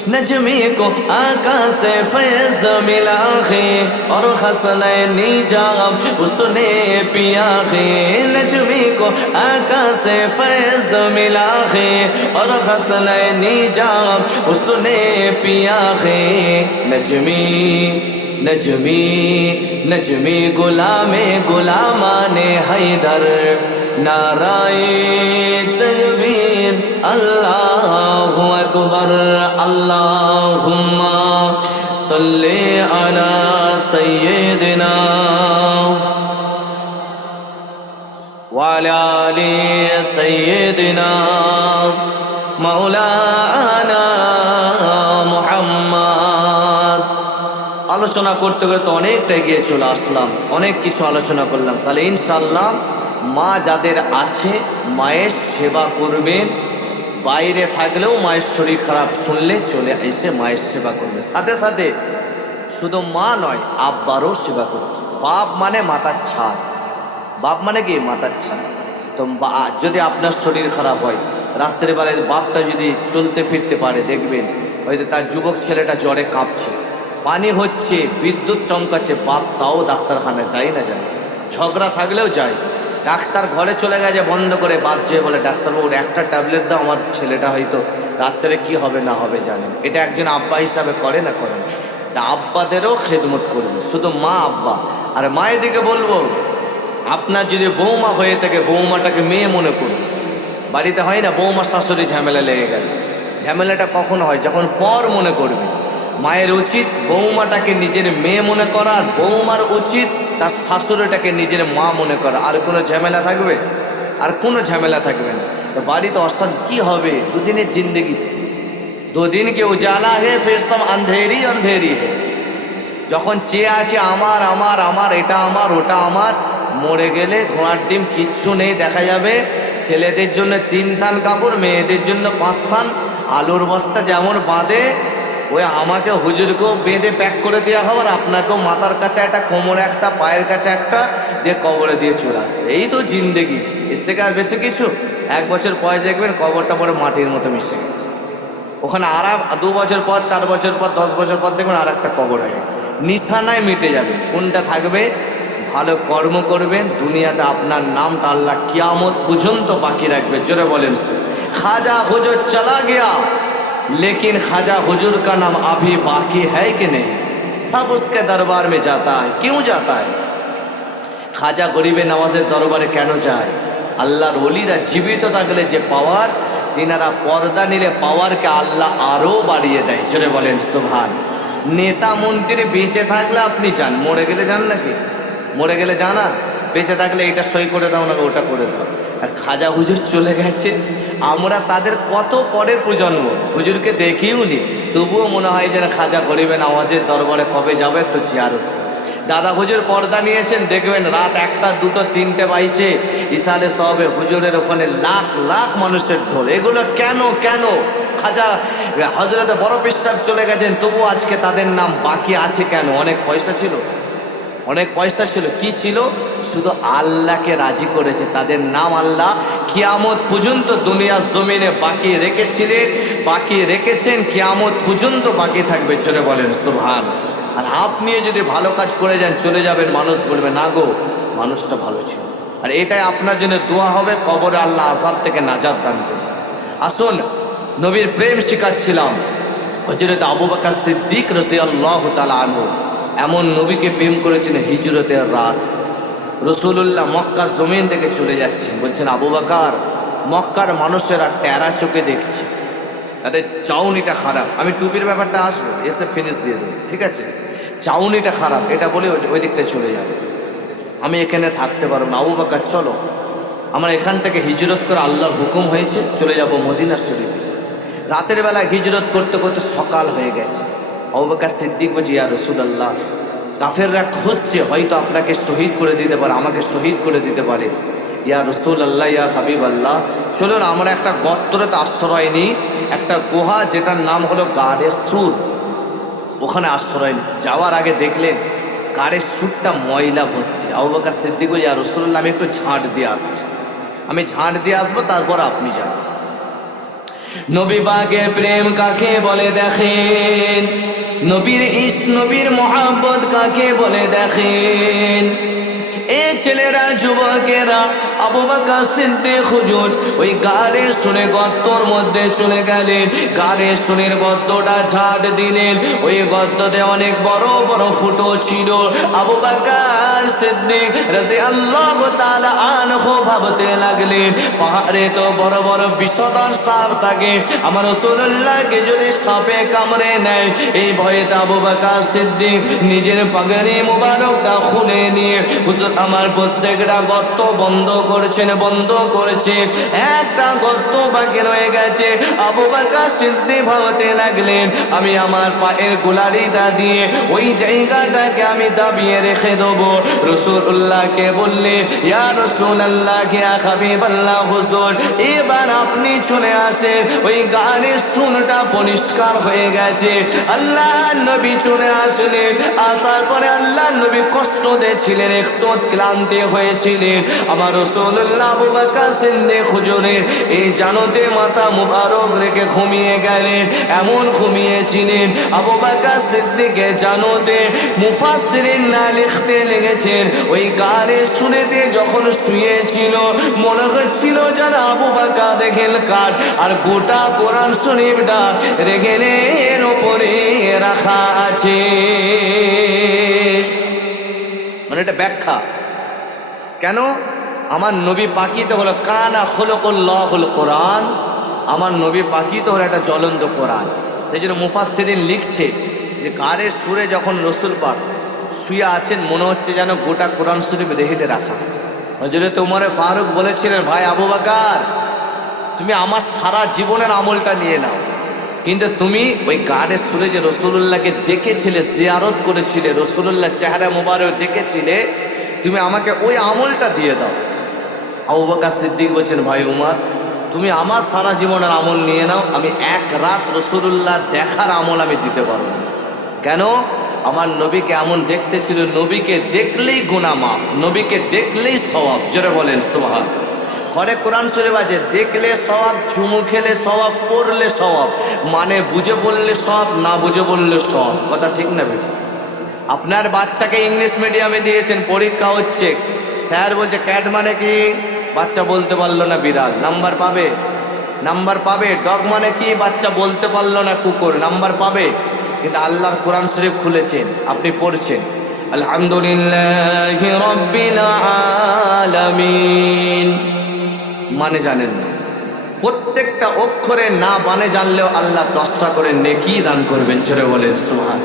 नजमी को आका से फैज़ मिला है और हसनैनी जाब उसने पिया है। नजमी को आका से फैज़ मिला है और हसनैनी जाब उसने पिया है। नजमी नजमी नजमी गुलामे गुलामाने हैदर, नाराए तकबीर अल्लाहु अकबर। अल्लाहुम्मा सल्ली अला सय्यिदिना व अला आलि सय्यिदिना मौलाना मुहम्मद। আলোচনা করতে করতে অনেকটা এগিয়ে চলে আসলাম, অনেক কিছু আলোচনা করলাম। তাহলে ইনশাআল্লাহ মা যাদের আছে মায়ের সেবা করবেন, বাইরে থাকলেও মায়ের শরীর খারাপ শুনলে চলে এসে মায়ের সেবা করবে। সাথে সাথে শুধু মা নয়, আব্বারও সেবা করবে। বাপ মানে মাথার ছাদ, বাপ মানে কি মাথার ছাদ। তো যদি আপনার শরীর খারাপ হয়, রাত্রেবেলায় বাপটা যদি চলতে ফিরতে পারে, দেখবেন হয়তো তার যুবক ছেলেটা জ্বরে কাঁপছে, পানি হচ্ছে, বিদ্যুৎ চমকাচ্ছে, বাপ তাও ডাক্তারখানায় যায় না যায়, ঝগড়া থাকলেও যায়। ডাক্তার ঘরে চলে গেছে বন্ধ করে, বাপ যেয়ে বলে ডাক্তারবাবুর একটা ট্যাবলেট দাও, আমার ছেলেটা হয়তো রাত্রে কি হবে না হবে জানেন। এটা একজন আব্বা হিসাবে করে না করে না? তা আব্বাদেরও খেদমত করবে, শুধু মা আব্বা। আর মায়ের দিকে বলবো, আপনার যদি বৌমা হয়ে থাকে বৌমাটাকে মেয়ে মনে করুন। বাড়িতে হয় না বৌমা শাশুড়ি ঝামেলা লেগে গেল, ঝামেলাটা কখন হয়? যখন পর মনে করবে। মায়ের উচিত বৌমাটাকে নিজের মেয়ে মনে করা, আর বৌমার উচিত তার শাশুড়িটাকে নিজের মা মনে করা। আর কোনো ঝামেলা থাকবে? আর কোনো ঝামেলা থাকবে না। তো বাড়িতে অশান্তি কী হবে? দুদিনের জিন্দগিতে, দুদিন কে উজালা হে ফির সব আন্ধেরি আন্ধেরি হে। যখন চেয়ে আছে আমার আমার আমার, এটা আমার ওটা আমার, মরে গেলে ঘোড়ার ডিম কিচ্ছু নেই। দেখা যাবে ছেলেদের জন্য 3 থান কাপড়, মেয়েদের জন্য 5 থান। আলুর বস্তা যেমন বাঁধে, ওই আমাকে হুজুরকেও বেঁধে প্যাক করে দেওয়া হবে, আর আপনাকেও মাথার কাছে একটা, কোমরে একটা, পায়ের কাছে একটা দিয়ে কবরে দিয়ে চলে আসবে। এই তো জিন্দেগি, এর থেকে আর বেশি কিছু? 1 বছর পরে দেখবেন কবরটা পরে মাটির মতো মিশে গেছে। ওখানে আর 2 বছর পর, 4 বছর পর, 10 বছর পর দেখবেন আর একটা কবর হয়ে নিশানায় মিটে যাবে। কোনটা থাকবে? ভালো কর্ম করবেন, দুনিয়াতে আপনার নামটা আল্লাহ কিয়ামত পর্যন্ত বাকি রাখবে। জোরে বলেন। খাজা হুজুর চলা গিয়া लेकिन ख्वाजा हुजूर का नाम अभी बाकी है कि नहीं? सब उसके दरबार में जाता है। क्यों जाता है? খাজা গরিবে নওয়াজের দরবারে কেন যায়? আল্লাহর ওলিরা জীবিত থাকলে যে পাওয়ার, তিনারা পর্দা নিলে পাওয়ারকে আল্লাহ আরও বাড়িয়ে দেয়। জোরে বলেন সুবহান। নেতা মন্ত্রী বেঁচে থাকলে আপনি যান, মরে গেলে যান নাকি? মরে গেলে জানা, বেঁচে থাকলে এটা সই করে দাও না, ওটা করে দাও। আর খাজা হুজুর চলে গেছে, আমরা তাদের কত পরের প্রজন্ম, হুজুরকে দেখিও নি, তবুও মনে হয় যেন খাজা গরিবে নওয়াজের দরবারে কবে যাবো একটু জিয়ারত। দাদা হুজুর পর্দা নিয়েছেন, দেখবেন রাত 1টা 2টো 3টে বাইছে, ইসালে সবে হুজুরের ওখানে লাখ লাখ মানুষের ঢোল। এগুলো কেন কেন? খাজা হজরতে বড় পিসাব চলে গেছেন, তবু আজকে তাদের নাম বাকি আছে কেন? অনেক পয়সা ছিল, অনেক পয়সা ছিল। কি ছিল? শুধু আল্লাহকে রাজি করেছে। তাদের নাম আল্লাহ কিয়ামত পর্যন্ত দুনিয়ার জমিনে বাকি রেখেছিলেন, বাকি রেখেছেন, কিয়ামত পর্যন্ত বাকি থাকবে। চলে বলেন সুবহান। আর আপনিও যদি ভালো কাজ করে যান, চলে যাবেন, মানুষ বলবে না গো মানুষটা ভালো ছিল। আর এটাই আপনার জন্য দোয়া হবে, কবরে আল্লাহ আযাব থেকে নাজাত দান করবে। আসুন, নবীর প্রেম শিখাচ্ছিলাম। হযরত আবু বকর সিদ্দিক রাদিয়াল্লাহু তাআলা আনহু এমন নবীকে প্রেম করেছেন হিজরতের রাত। রসুল্লাহ মক্কার জমিন থেকে চলে যাচ্ছেন, বলছেন আবু বকর, মক্কার মানুষেরা টেরা চোখে দেখছে, তাদের চাউনিটা খারাপ। আমি টুপির ব্যাপারটা আসবো, এসে ফিনিশ দিয়ে দেবো, ঠিক আছে? চাউনিটা খারাপ, এটা বলে ওই দিকটা চলে যাবে, আমি এখানে থাকতে পারবো না। আবু বকর চলো। আমরা এখান থেকে হিজরত করে আল্লাহর হুকুম হয়েছে চলে যাব মদিনা শরীফ। রাতের বেলা হিজরত করতে করতে সকাল হয়ে গেছে। আবু বকর সিদ্দিক বলছে, ইয়া রাসূলুল্লাহ, কাফেররা খুঁজছে, হয়তো আপনাকে শহীদ করে দিতে পারে, আমাকে শহীদ করে দিতে পারে। ইয়া রাসূলুল্লাহ, ইয়া হাবিবাল্লাহ, চলুন আমরা একটা গর্ততে আশ্রয় নিই, একটা গুহা যেটার নাম হলো গাড়ে সুর, ওখানে আশ্রয় নিই। যাওয়ার আগে দেখলেন গাড়ের সুরটা ময়লা ভর্তি। আবু বকর সিদ্দিক বলছে, ইয়া রাসূলুল্লাহ, আমি একটু ঝাঁট দিয়ে আসি, আমি ঝাঁট দিয়ে আসবো, তারপর আপনি যান। নবী পাকের প্রেম কাকে বলে দেখেন, নবীর ইশক, নবীর মোহাব্বত কাকে বলে দেখেন। এই ছেলেরা, যুবকেরা, আবু বকর সিদ্দিক হুজুর ওই গাড়ের শুনে গর্তর মধ্যে চলে গেলেন। গাড়ের শুনের গর্তটা ঝাড় দিলেন, ওই গর্ততে অনেক বড় বড় ফুটো ছিল। আবু বকর সিদ্দিক রাদিয়াল্লাহু তাআলা আনহু ভাবতে লাগলেন, পাহাড়ে তো বড় বড় বিষধর সাপ থাকে, আমার রাসূলুল্লাহকে যদি সাপে কামড়ে নেয়, এই ভয়েতে আবু বকর সিদ্দিক নিজের পাগড়ি মোবারকটা খুলে নিয়ে হুজুর আমার প্রত্যেকটা গর্ত বন্ধ করেছেন, বন্ধ করেছে। একটা গর্ত বাকি রয়ে গেছে। আবু বকর সিদ্দিক ভাবতে লাগলেন, আমি আমার পায়ের গোলারিটা দিয়ে ওই জায়গাটাকে আমি দাবিয়ে রেখে দেবো। রাসূলুল্লাহকে বললেন, ইয়া রাসূলুল্লাহ, ইয়া হাবিবাল্লাহ হুজুর, এবার আপনি চলে আসেন। ওই গাড়ির সুনটা পরিষ্কার হয়ে গেছে। আল্লাহ নবী চলে আসলেন। আসার পরে আল্লাহ নবী কষ্ট দিয়েছিলেন, একটু ক্লান্তি হয়েছিলেন। আমার রাসূলুল্লাহ আবু বকর সিদ্দিক হুজুরের এই জানতে মাথা মুবারক রেখে ঘুমিয়ে গেলেন। এমন ঘুমিয়েছিলেন আবু বকর সিদ্দিকের জানতে মুফাসসিরিন না লিখতে লেগেছেন, ওই গাড়ে শুনেতে যখন শুয়েছিল মনে হচ্ছিল যেন আবু বকর দেখেন কাঠ আর গোটা কোরআন শরীফটা রেখেলের ওপরে রাখা আছে। মানে এটা ব্যাখ্যা কেন, আমার নবী পাকিতে হলো কানা খুলুকুল্লাহুল কোরআন, আমার নবী পাকিতে হলো একটা জ্বলন্ত কোরআন। সেই জন্য মুফাসসিরিন লিখছে যে গাড়ের সুরে যখন রসুল পাক শুয়ে আছেন মনে হচ্ছে যেন গোটা কোরআন শরীফ রেহেলে রাখা। হযরত ওমর ফারুক বলেছিলেন, ভাই আবু বকর, তুমি আমার সারা জীবনের আমলটা নিয়ে নাও, কিন্তু তুমি ওই গাড়ের সুরে যে রাসূলুল্লাহকে দেখেছিলে, জিয়ারত করেছিলে, রাসূলুল্লাহ চেহারা মোবারক দেখেছিলে, তুমি আমাকে ওই আমলটা দিয়ে দাও। আবু বকর সিদ্দিক বলছেন, ভাই উমর, তুমি আমার সারা জীবনের আমল নিয়ে নাও, আমি এক রাত রাসূলুল্লাহ দেখার আমল আমি দিতে পারবো না। কেন? আমার নবীকে এমন দেখতে ছিল, নবীকে দেখলেই গুনাহ মাফ, নবীকে দেখলেই সওয়াব। জোরে বলেন সুবহান। ঘরে কোরআন শরীফ আছে, দেখলে সওয়াব, চুমু খেলে সওয়াব, পড়লে সওয়াব, মানে বুঝে বললে সওয়াব, না বুঝে বললে সওয়াব। কথা ঠিক না বেটা? আপনার বাচ্চাকে ইংলিশ মিডিয়ামে দিয়েছেন, পরীক্ষা হচ্ছে, স্যার বলছে ক্যাট মানে কি, বাচ্চা বলতে পারলো না বিড়াল, নাম্বার পাবে? নাম্বার পাবে। ডগ মানে কি, বাচ্চা বলতে পারলো না কুকুর, নাম্বার পাবে। কিন্তু আল্লাহর কোরআন শরীফ খুলেছেন, আপনি পড়ছেন, আলহামদুলিল্লাহি রাব্বিল আলামিন, মানে জানেন না, প্রত্যেকটা অক্ষরে না মানে জানলেও আল্লাহ 10টা করে নেকি দান করবেন। জোরে বলেন সুবহান।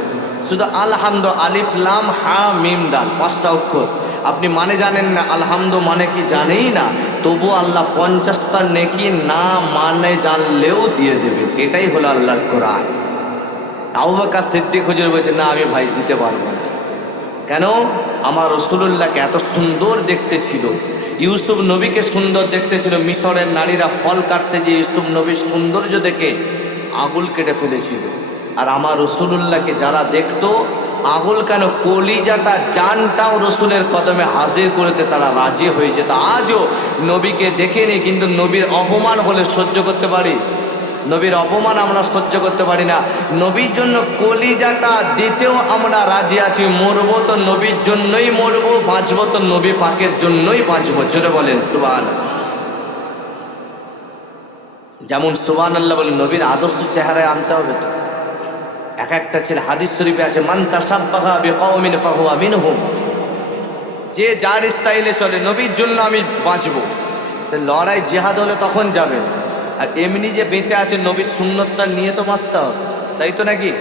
শুধু আলহামদু, আলিফ লাম হা মিম দাল, 5টা অক্ষর আপনি মানে জানেন না, আলহামদু মানে কি জানেই না, তবু আল্লাহ 50টা নেকি না মানে জানলেও দিয়ে দেবেন। এটাই হলো আল্লাহর কোরআন। আবু বকর সিদ্দিক হুজুর বলছে, না আমি ভাই দিতে পারবো না। কেন? আমার রাসূলুল্লাহকে এত সুন্দর দেখতে ছিল, ইউসুফ নবীকে সুন্দর দেখতে ছিল। মিশরের নারীরা ফল কাটতে যে ইউসুফ নবীর সৌন্দর্য দেখে আগুল কেটে ফেলেছিল। আর আমার রাসূলুল্লাহকে যারা দেখতো, আগুল কেন, কলিজাটা জানটাও রসুলের কদমে হাজির করতে তারা রাজি হয়ে যেত। আজও নবীকে দেখেনি, কিন্তু নবীর অপমান হলে সহ্য করতে পারি, নবীর অপমান আমরা সহ্য করতে পারি না। নবীর জন্য কলিজাটা দিতেও আমরা রাজি আছি। মরবো তো নবীর জন্যই মরবো, বাঁচবো তো নবী পাকের জন্যই বাঁচবো। জোরে বলেন সুবহানাল্লাহ। যেমন সুবহানাল্লাহ বলেন, নবীর আদর্শ চেহারায় আনতে হবে তো। এক একটা ছেলে, হাদিস শরীফে আছে, মান তাশাব্বাহা বিকওমিন ফাহুয়া মিনহুম, যে যার স্টাইলে চলে, নবীর জন্য আমি বাঁচবো। সে লড়াই জিহাদ হলে তখন যাবে, আর এমনি যে বেঁচে আছে নবীর সুন্নতটা নিয়ে তো বাঁচতে হবে, তাই তো নাকি?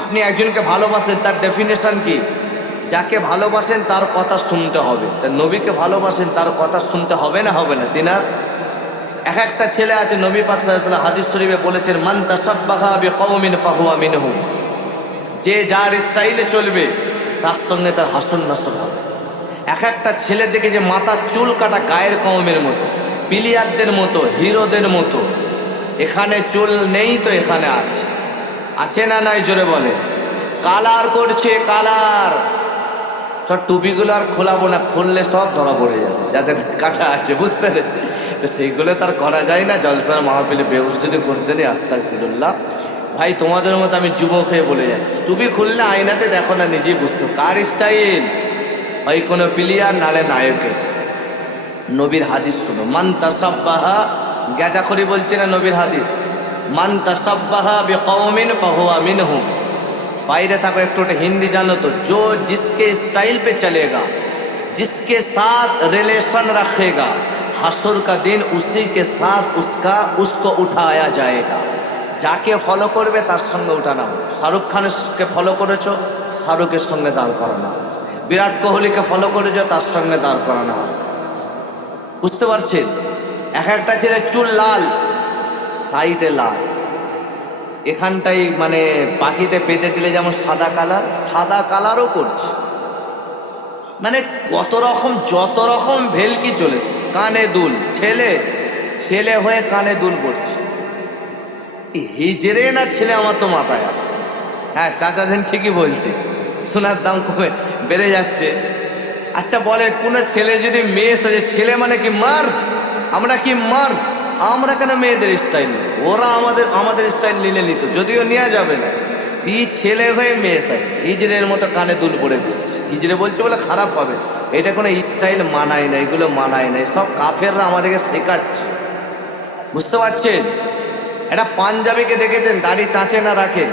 আপনি একজনকে ভালোবাসেন, তার ডেফিনেশন কি? যাকে ভালোবাসেন তার কথা শুনতে হবে। তা নবীকে ভালোবাসেন, তার কথা শুনতে হবে না হবে না? তিনার এক একটা ছেলে আছে, নবী পাক সাল্লাল্লাহু আলাইহি ওয়াসাল্লাম হাদিস শরীফে বলেছেন, মান তাশাব্বাহা বিকওমিন ফাহুয়া মিনহুম। যে যার স্টাইলে চলবে তার সঙ্গে তার হাসন নাসর হবে। এক একটা ছেলে দেখে যে মাথার চুল কাটা গায়ের কওমের মতো, প্লেয়ারদের মতো, হিরোদের মতো। এখানে চুল নেই তো এখানে আছে, আছে না নাই? জোরে বলে। কালার করছে, কালার। সব টুপিগুলো আর খোলাবো না, খুললে সব ধরা পড়ে যাবে যাদের কাটা আছে, বুঝতে পেরে? তো সেইগুলো তার করা যায় না। জলসার মাহফিলে বেহুশ যদি করতে নেই, আস্তাগফিরুল্লাহ। ভাই তোমাদের মতো আমি যুবক হয়ে বলে যাচ্ছি, টুপি খুললে আয়নাতে দেখো না, নিজেই বুঝতো কার স্টাইল। ওই কোনো প্লেয়ার নালে নায়কে। নবীর হাদিস শুনো, মান তাসাব্বাহা, গ্যাজাখড়ি বলছি না, নবীর হাদিস, মান তাসাব্বাহা বিকওমিন ফাহুয়া মিনহুম। বাইরে থাকো, একটু হিন্দি জানো তো? जो जिसके स्टाइल पे चलेगा, जिसके साथ रिलेशन रखेगा, हशर का दिन उसी के साथ उसको उठाया जाएगा। যাকে ফলো করবে তার সঙ্গে উঠানো হবে। শাহরুখ খানকে ফলো করেছো, শাহরুখের সঙ্গে দাঁড় করানো হবে। বিরাট কোহলিকে ফলো করেছো, তার সঙ্গে দাঁড় করানো হবে। বুঝতে পারছেন? এক একটা ছেলে চুল লাল, সাইডে লাল, এখানটাই মানে পাখিতে পেতে দিলে যেমন সাদা কালার, সাদা কালারও করছে। মানে কত রকম, যত রকম ভেলকি চলেছে। কানে দুল, ছেলে ছেলে হয়ে কানে দুল করছে। হিজড়ে না ছেলে, আমার তো মাথায় আসে। হ্যাঁ, চাচাদেন ঠিকই বলছে, সোনার দাম কমে বেড়ে যাচ্ছে। আচ্ছা বলে, কোনো ছেলে যদি মেয়ে সাজে, ছেলে মানে কি মার্দ? আমরা কি মার্দ? আমরা কেন মেয়েদের স্টাইল নেব? ওরা আমাদের স্টাইল নিলে নিত, যদিও নেওয়া যাবে না। এই ছেলে হয়ে মেয়ে সাজে, হিজড়ের মতো কানে দুল পড়ে ঘুরছে। হিজড়ে বলছে বলে খারাপ পাবে, এটা কোনো স্টাইল মানায় না, এগুলো মানায় না। সব কাফেররা আমাদেরকে শেখাচ্ছে, বুঝতে পারছেন? এটা পাঞ্জাবিকে দেখেছেন, দাড়ি চাঁচে না রাখে?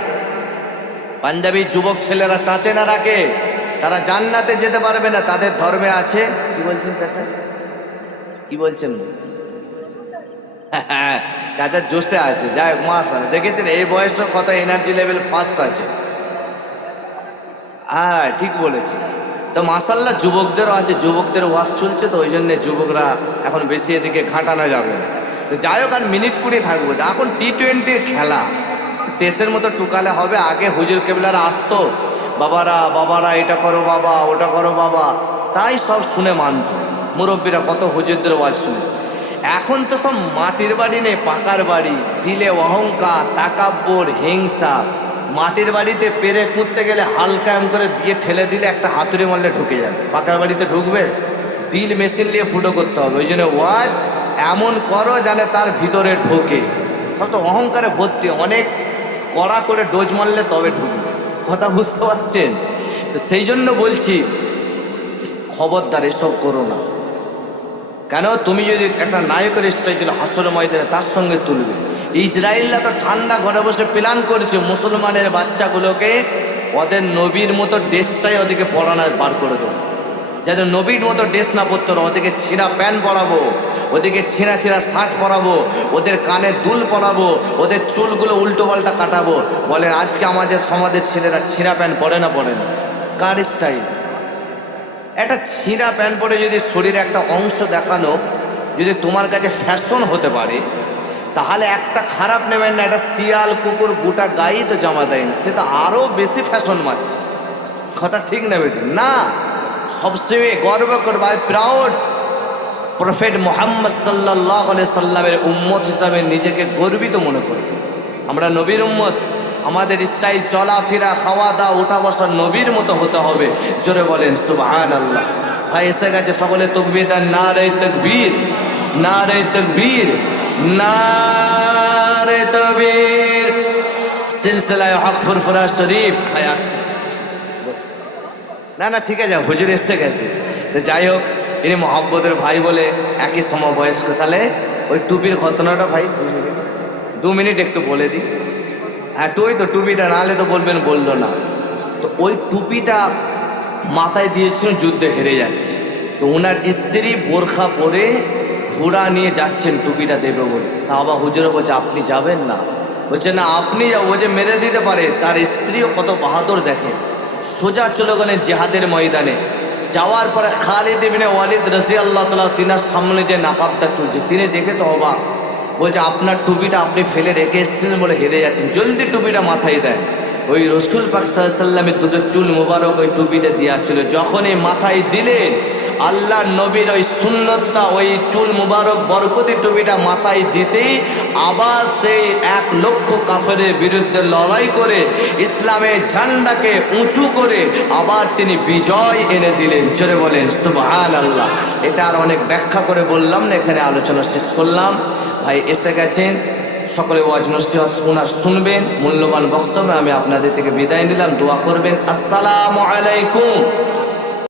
পাঞ্জাবি যুবক ছেলেরা চাঁচে না রাখে, তারা জান্নাতে যেতে পারবে না, তাদের ধর্মে আছে। কি বলছেন চাচা? কি বলছেন? হ্যাঁ, চাচা জোশে আছে। যাই হোক, মাশাআল্লাহ, দেখেছেন এই বয়সে কত এনার্জি লেভেল ফাস্ট আছে। হ্যাঁ, ঠিক বলেছি। তো মাশাআল্লাহ যুবকদেরও আছে, যুবকদের ওয়াজ চলছে তো, ওই জন্যে যুবকরা এখন বেশি এদিকে ঘাটানো যাবে না। তো যাই হোক, আর মিনিট 20 থাকবো। এখন টি-20 খেলা, টেস্টের মতো টুকালে হবে। আগে হুজুর কেবলারা আসতো, বাবারা এটা করো বাবা, ওটা করো বাবা, তাই সব শুনে মানত মুরব্বীরা, কত হুজুরদের ওয়াজ শুনে। এখন তো সব মাটির বাড়ি নেই, পাকার বাড়ি। দিলে অহংকার, তাকাব্বর, হিংসা। মাটির বাড়িতে পেরে পুঁততে গেলে হালকা এম করে দিয়ে ঠেলে দিলে একটা হাতুড়ি মারলে ঢুকে যাবে। পাকার বাড়িতে ঢুকবে, ডিল মেশিন নিয়ে ফুটো করতে হবে। ওই জন্য ওয়াজ এমন করো জানে তার ভিতরে ঢোকে। সব তো অহংকারে ভর্তি, অনেক কড়া করে ডোজ মারলে তবে ঢুকবে। কথা বুঝতে পারছেন? তো সেই জন্য বলছি, খবরদার এসব করো না। কেন? তুমি যদি একটা নায়কের স্টাইল ছিল হাসর ময়দানে, তার সঙ্গে তুলবে। ইসরায়েলরা তো ঠান্ডা ঘরে বসে প্ল্যান করেছে মুসলমানের বাচ্চাগুলোকে ওদের নবীর মতো ড্রেসটাই ওদেরকে পরানো বার করে দেবো, যাতে নবীর মতো ড্রেস না পরতে হবে। ওদেরকে ছিঁড়া প্যান্ট পরাবো, ওদেরকে ছিঁড়া স্কার্ট পরাবো, ওদের কানে দুল পরাবো, ওদের চুলগুলো উল্টো পাল্টা কাটাবো। বলেন আজকে আমাদের সমাজের ছেলেরা ছিঁড়া প্যান্ট পরে না? পরে না। কার স্টাইল? একটা ছিঁড়া প্যান্ট পরে যদি শরীরে একটা অংশ দেখানো যদি তোমার কাছে ফ্যাশন হতে পারে, তাহলে একটা খারাপ নেবেন না, একটা শিয়াল কুকুর গোটা গায়ে তো জামা দেয় না, সে তো আরও বেশি ফ্যাশন মারছে। কথা ঠিক না বেটি? না, সবসময় গর্ব করবো, আই প্রাউড প্রফেট মোহাম্মদ সাল্লাল্লাহু আলাইহি সাল্লামের উম্মত হিসাবে নিজেকে গর্বিত মনে করি। আমরা নবীর উম্মত, আমাদের স্টাইল, চলাফেরা, খাওয়া দাওয়া, উঠা বসা নবীর মতো হতে হবে। জোরে বলেন সুবহানাল্লাহ। ভাই এসে গেছে, সকলে তাকবীর দেন। নারে তাকবীর, নারে তাকবীর, নারে তাকবীর। সিলসিলায়ে হক ফুরফুরা শরীফ। ভাই আসছে না? ঠিক আছে, হুজুর এসে গেছে। তো যাই হোক, ইনি মহব্বতের ভাই বলে একই সমবয়স্ক। তাহলে ওই টুপির ঘটনাটা ভাই 2 মিনিট একটু বলে দিই। হ্যাঁ, ওই তো টুপিটা, নাহলে তো বলবেন বললো না। তো ওই টুপিটা মাথায় দিয়েছিলেন, যুদ্ধে হেরে যাচ্ছে। তো ওনার স্ত্রী বোরখা পরে ঘোড়া নিয়ে যাচ্ছেন টুপিটা দেবে বলে। সাহাবা হুজুরে বলছে আপনি যাবেন না? বলছে না, আপনি যাও, ও যে মেরে দিতে পারে। তার স্ত্রীও কত বাহাদুর দেখে, সোজা চলে গেলেন জিহাদের ময়দানে। যাওয়ার পরে খালিদ ইবনে ওয়ালিদ রাদিয়াল্লাহু তাআলা তিনার সামনে যে নাকাবটা তুলছে, তিনি দেখে তো অবাক, বলছে আপনার টুপিটা আপনি ফেলে রেখে এসেছিলেন বলে হেরে যাচ্ছেন, জলদি টুপিটা মাথায় দেন। ওই রসুল পাক সাল্লাল্লাহু আলাইহি ওয়াসাল্লামের দুটো চুল মুবারক ওই টুপিটা দেওয়া ছিল, যখনই মাথায় দিলেন আল্লাহ নবীর ওই সুন্নতটা, ওই চুল মুবারক বরকতি টুপিটা মাথায় দিতেই আবার সেই 1,00,000 কাফেরের বিরুদ্ধে লড়াই করে ইসলামের ঝান্ডাকে উঁচু করে আবার তিনি বিজয় এনে দিলেন। জোরে বলেন সুবহানাল্লাহ। এটা আর অনেক ব্যাখ্যা করে বললাম না, এখানে আলোচনা শেষ করলাম। ভাই এসে গেছেন, সকলে ওয়াজ নসিহত শুনবেন, মূল্যবান বক্তব্য আমি আপনাদের থেকে বিদায় নিলাম। দোয়া করবেন। আসসালামু আলাইকুম।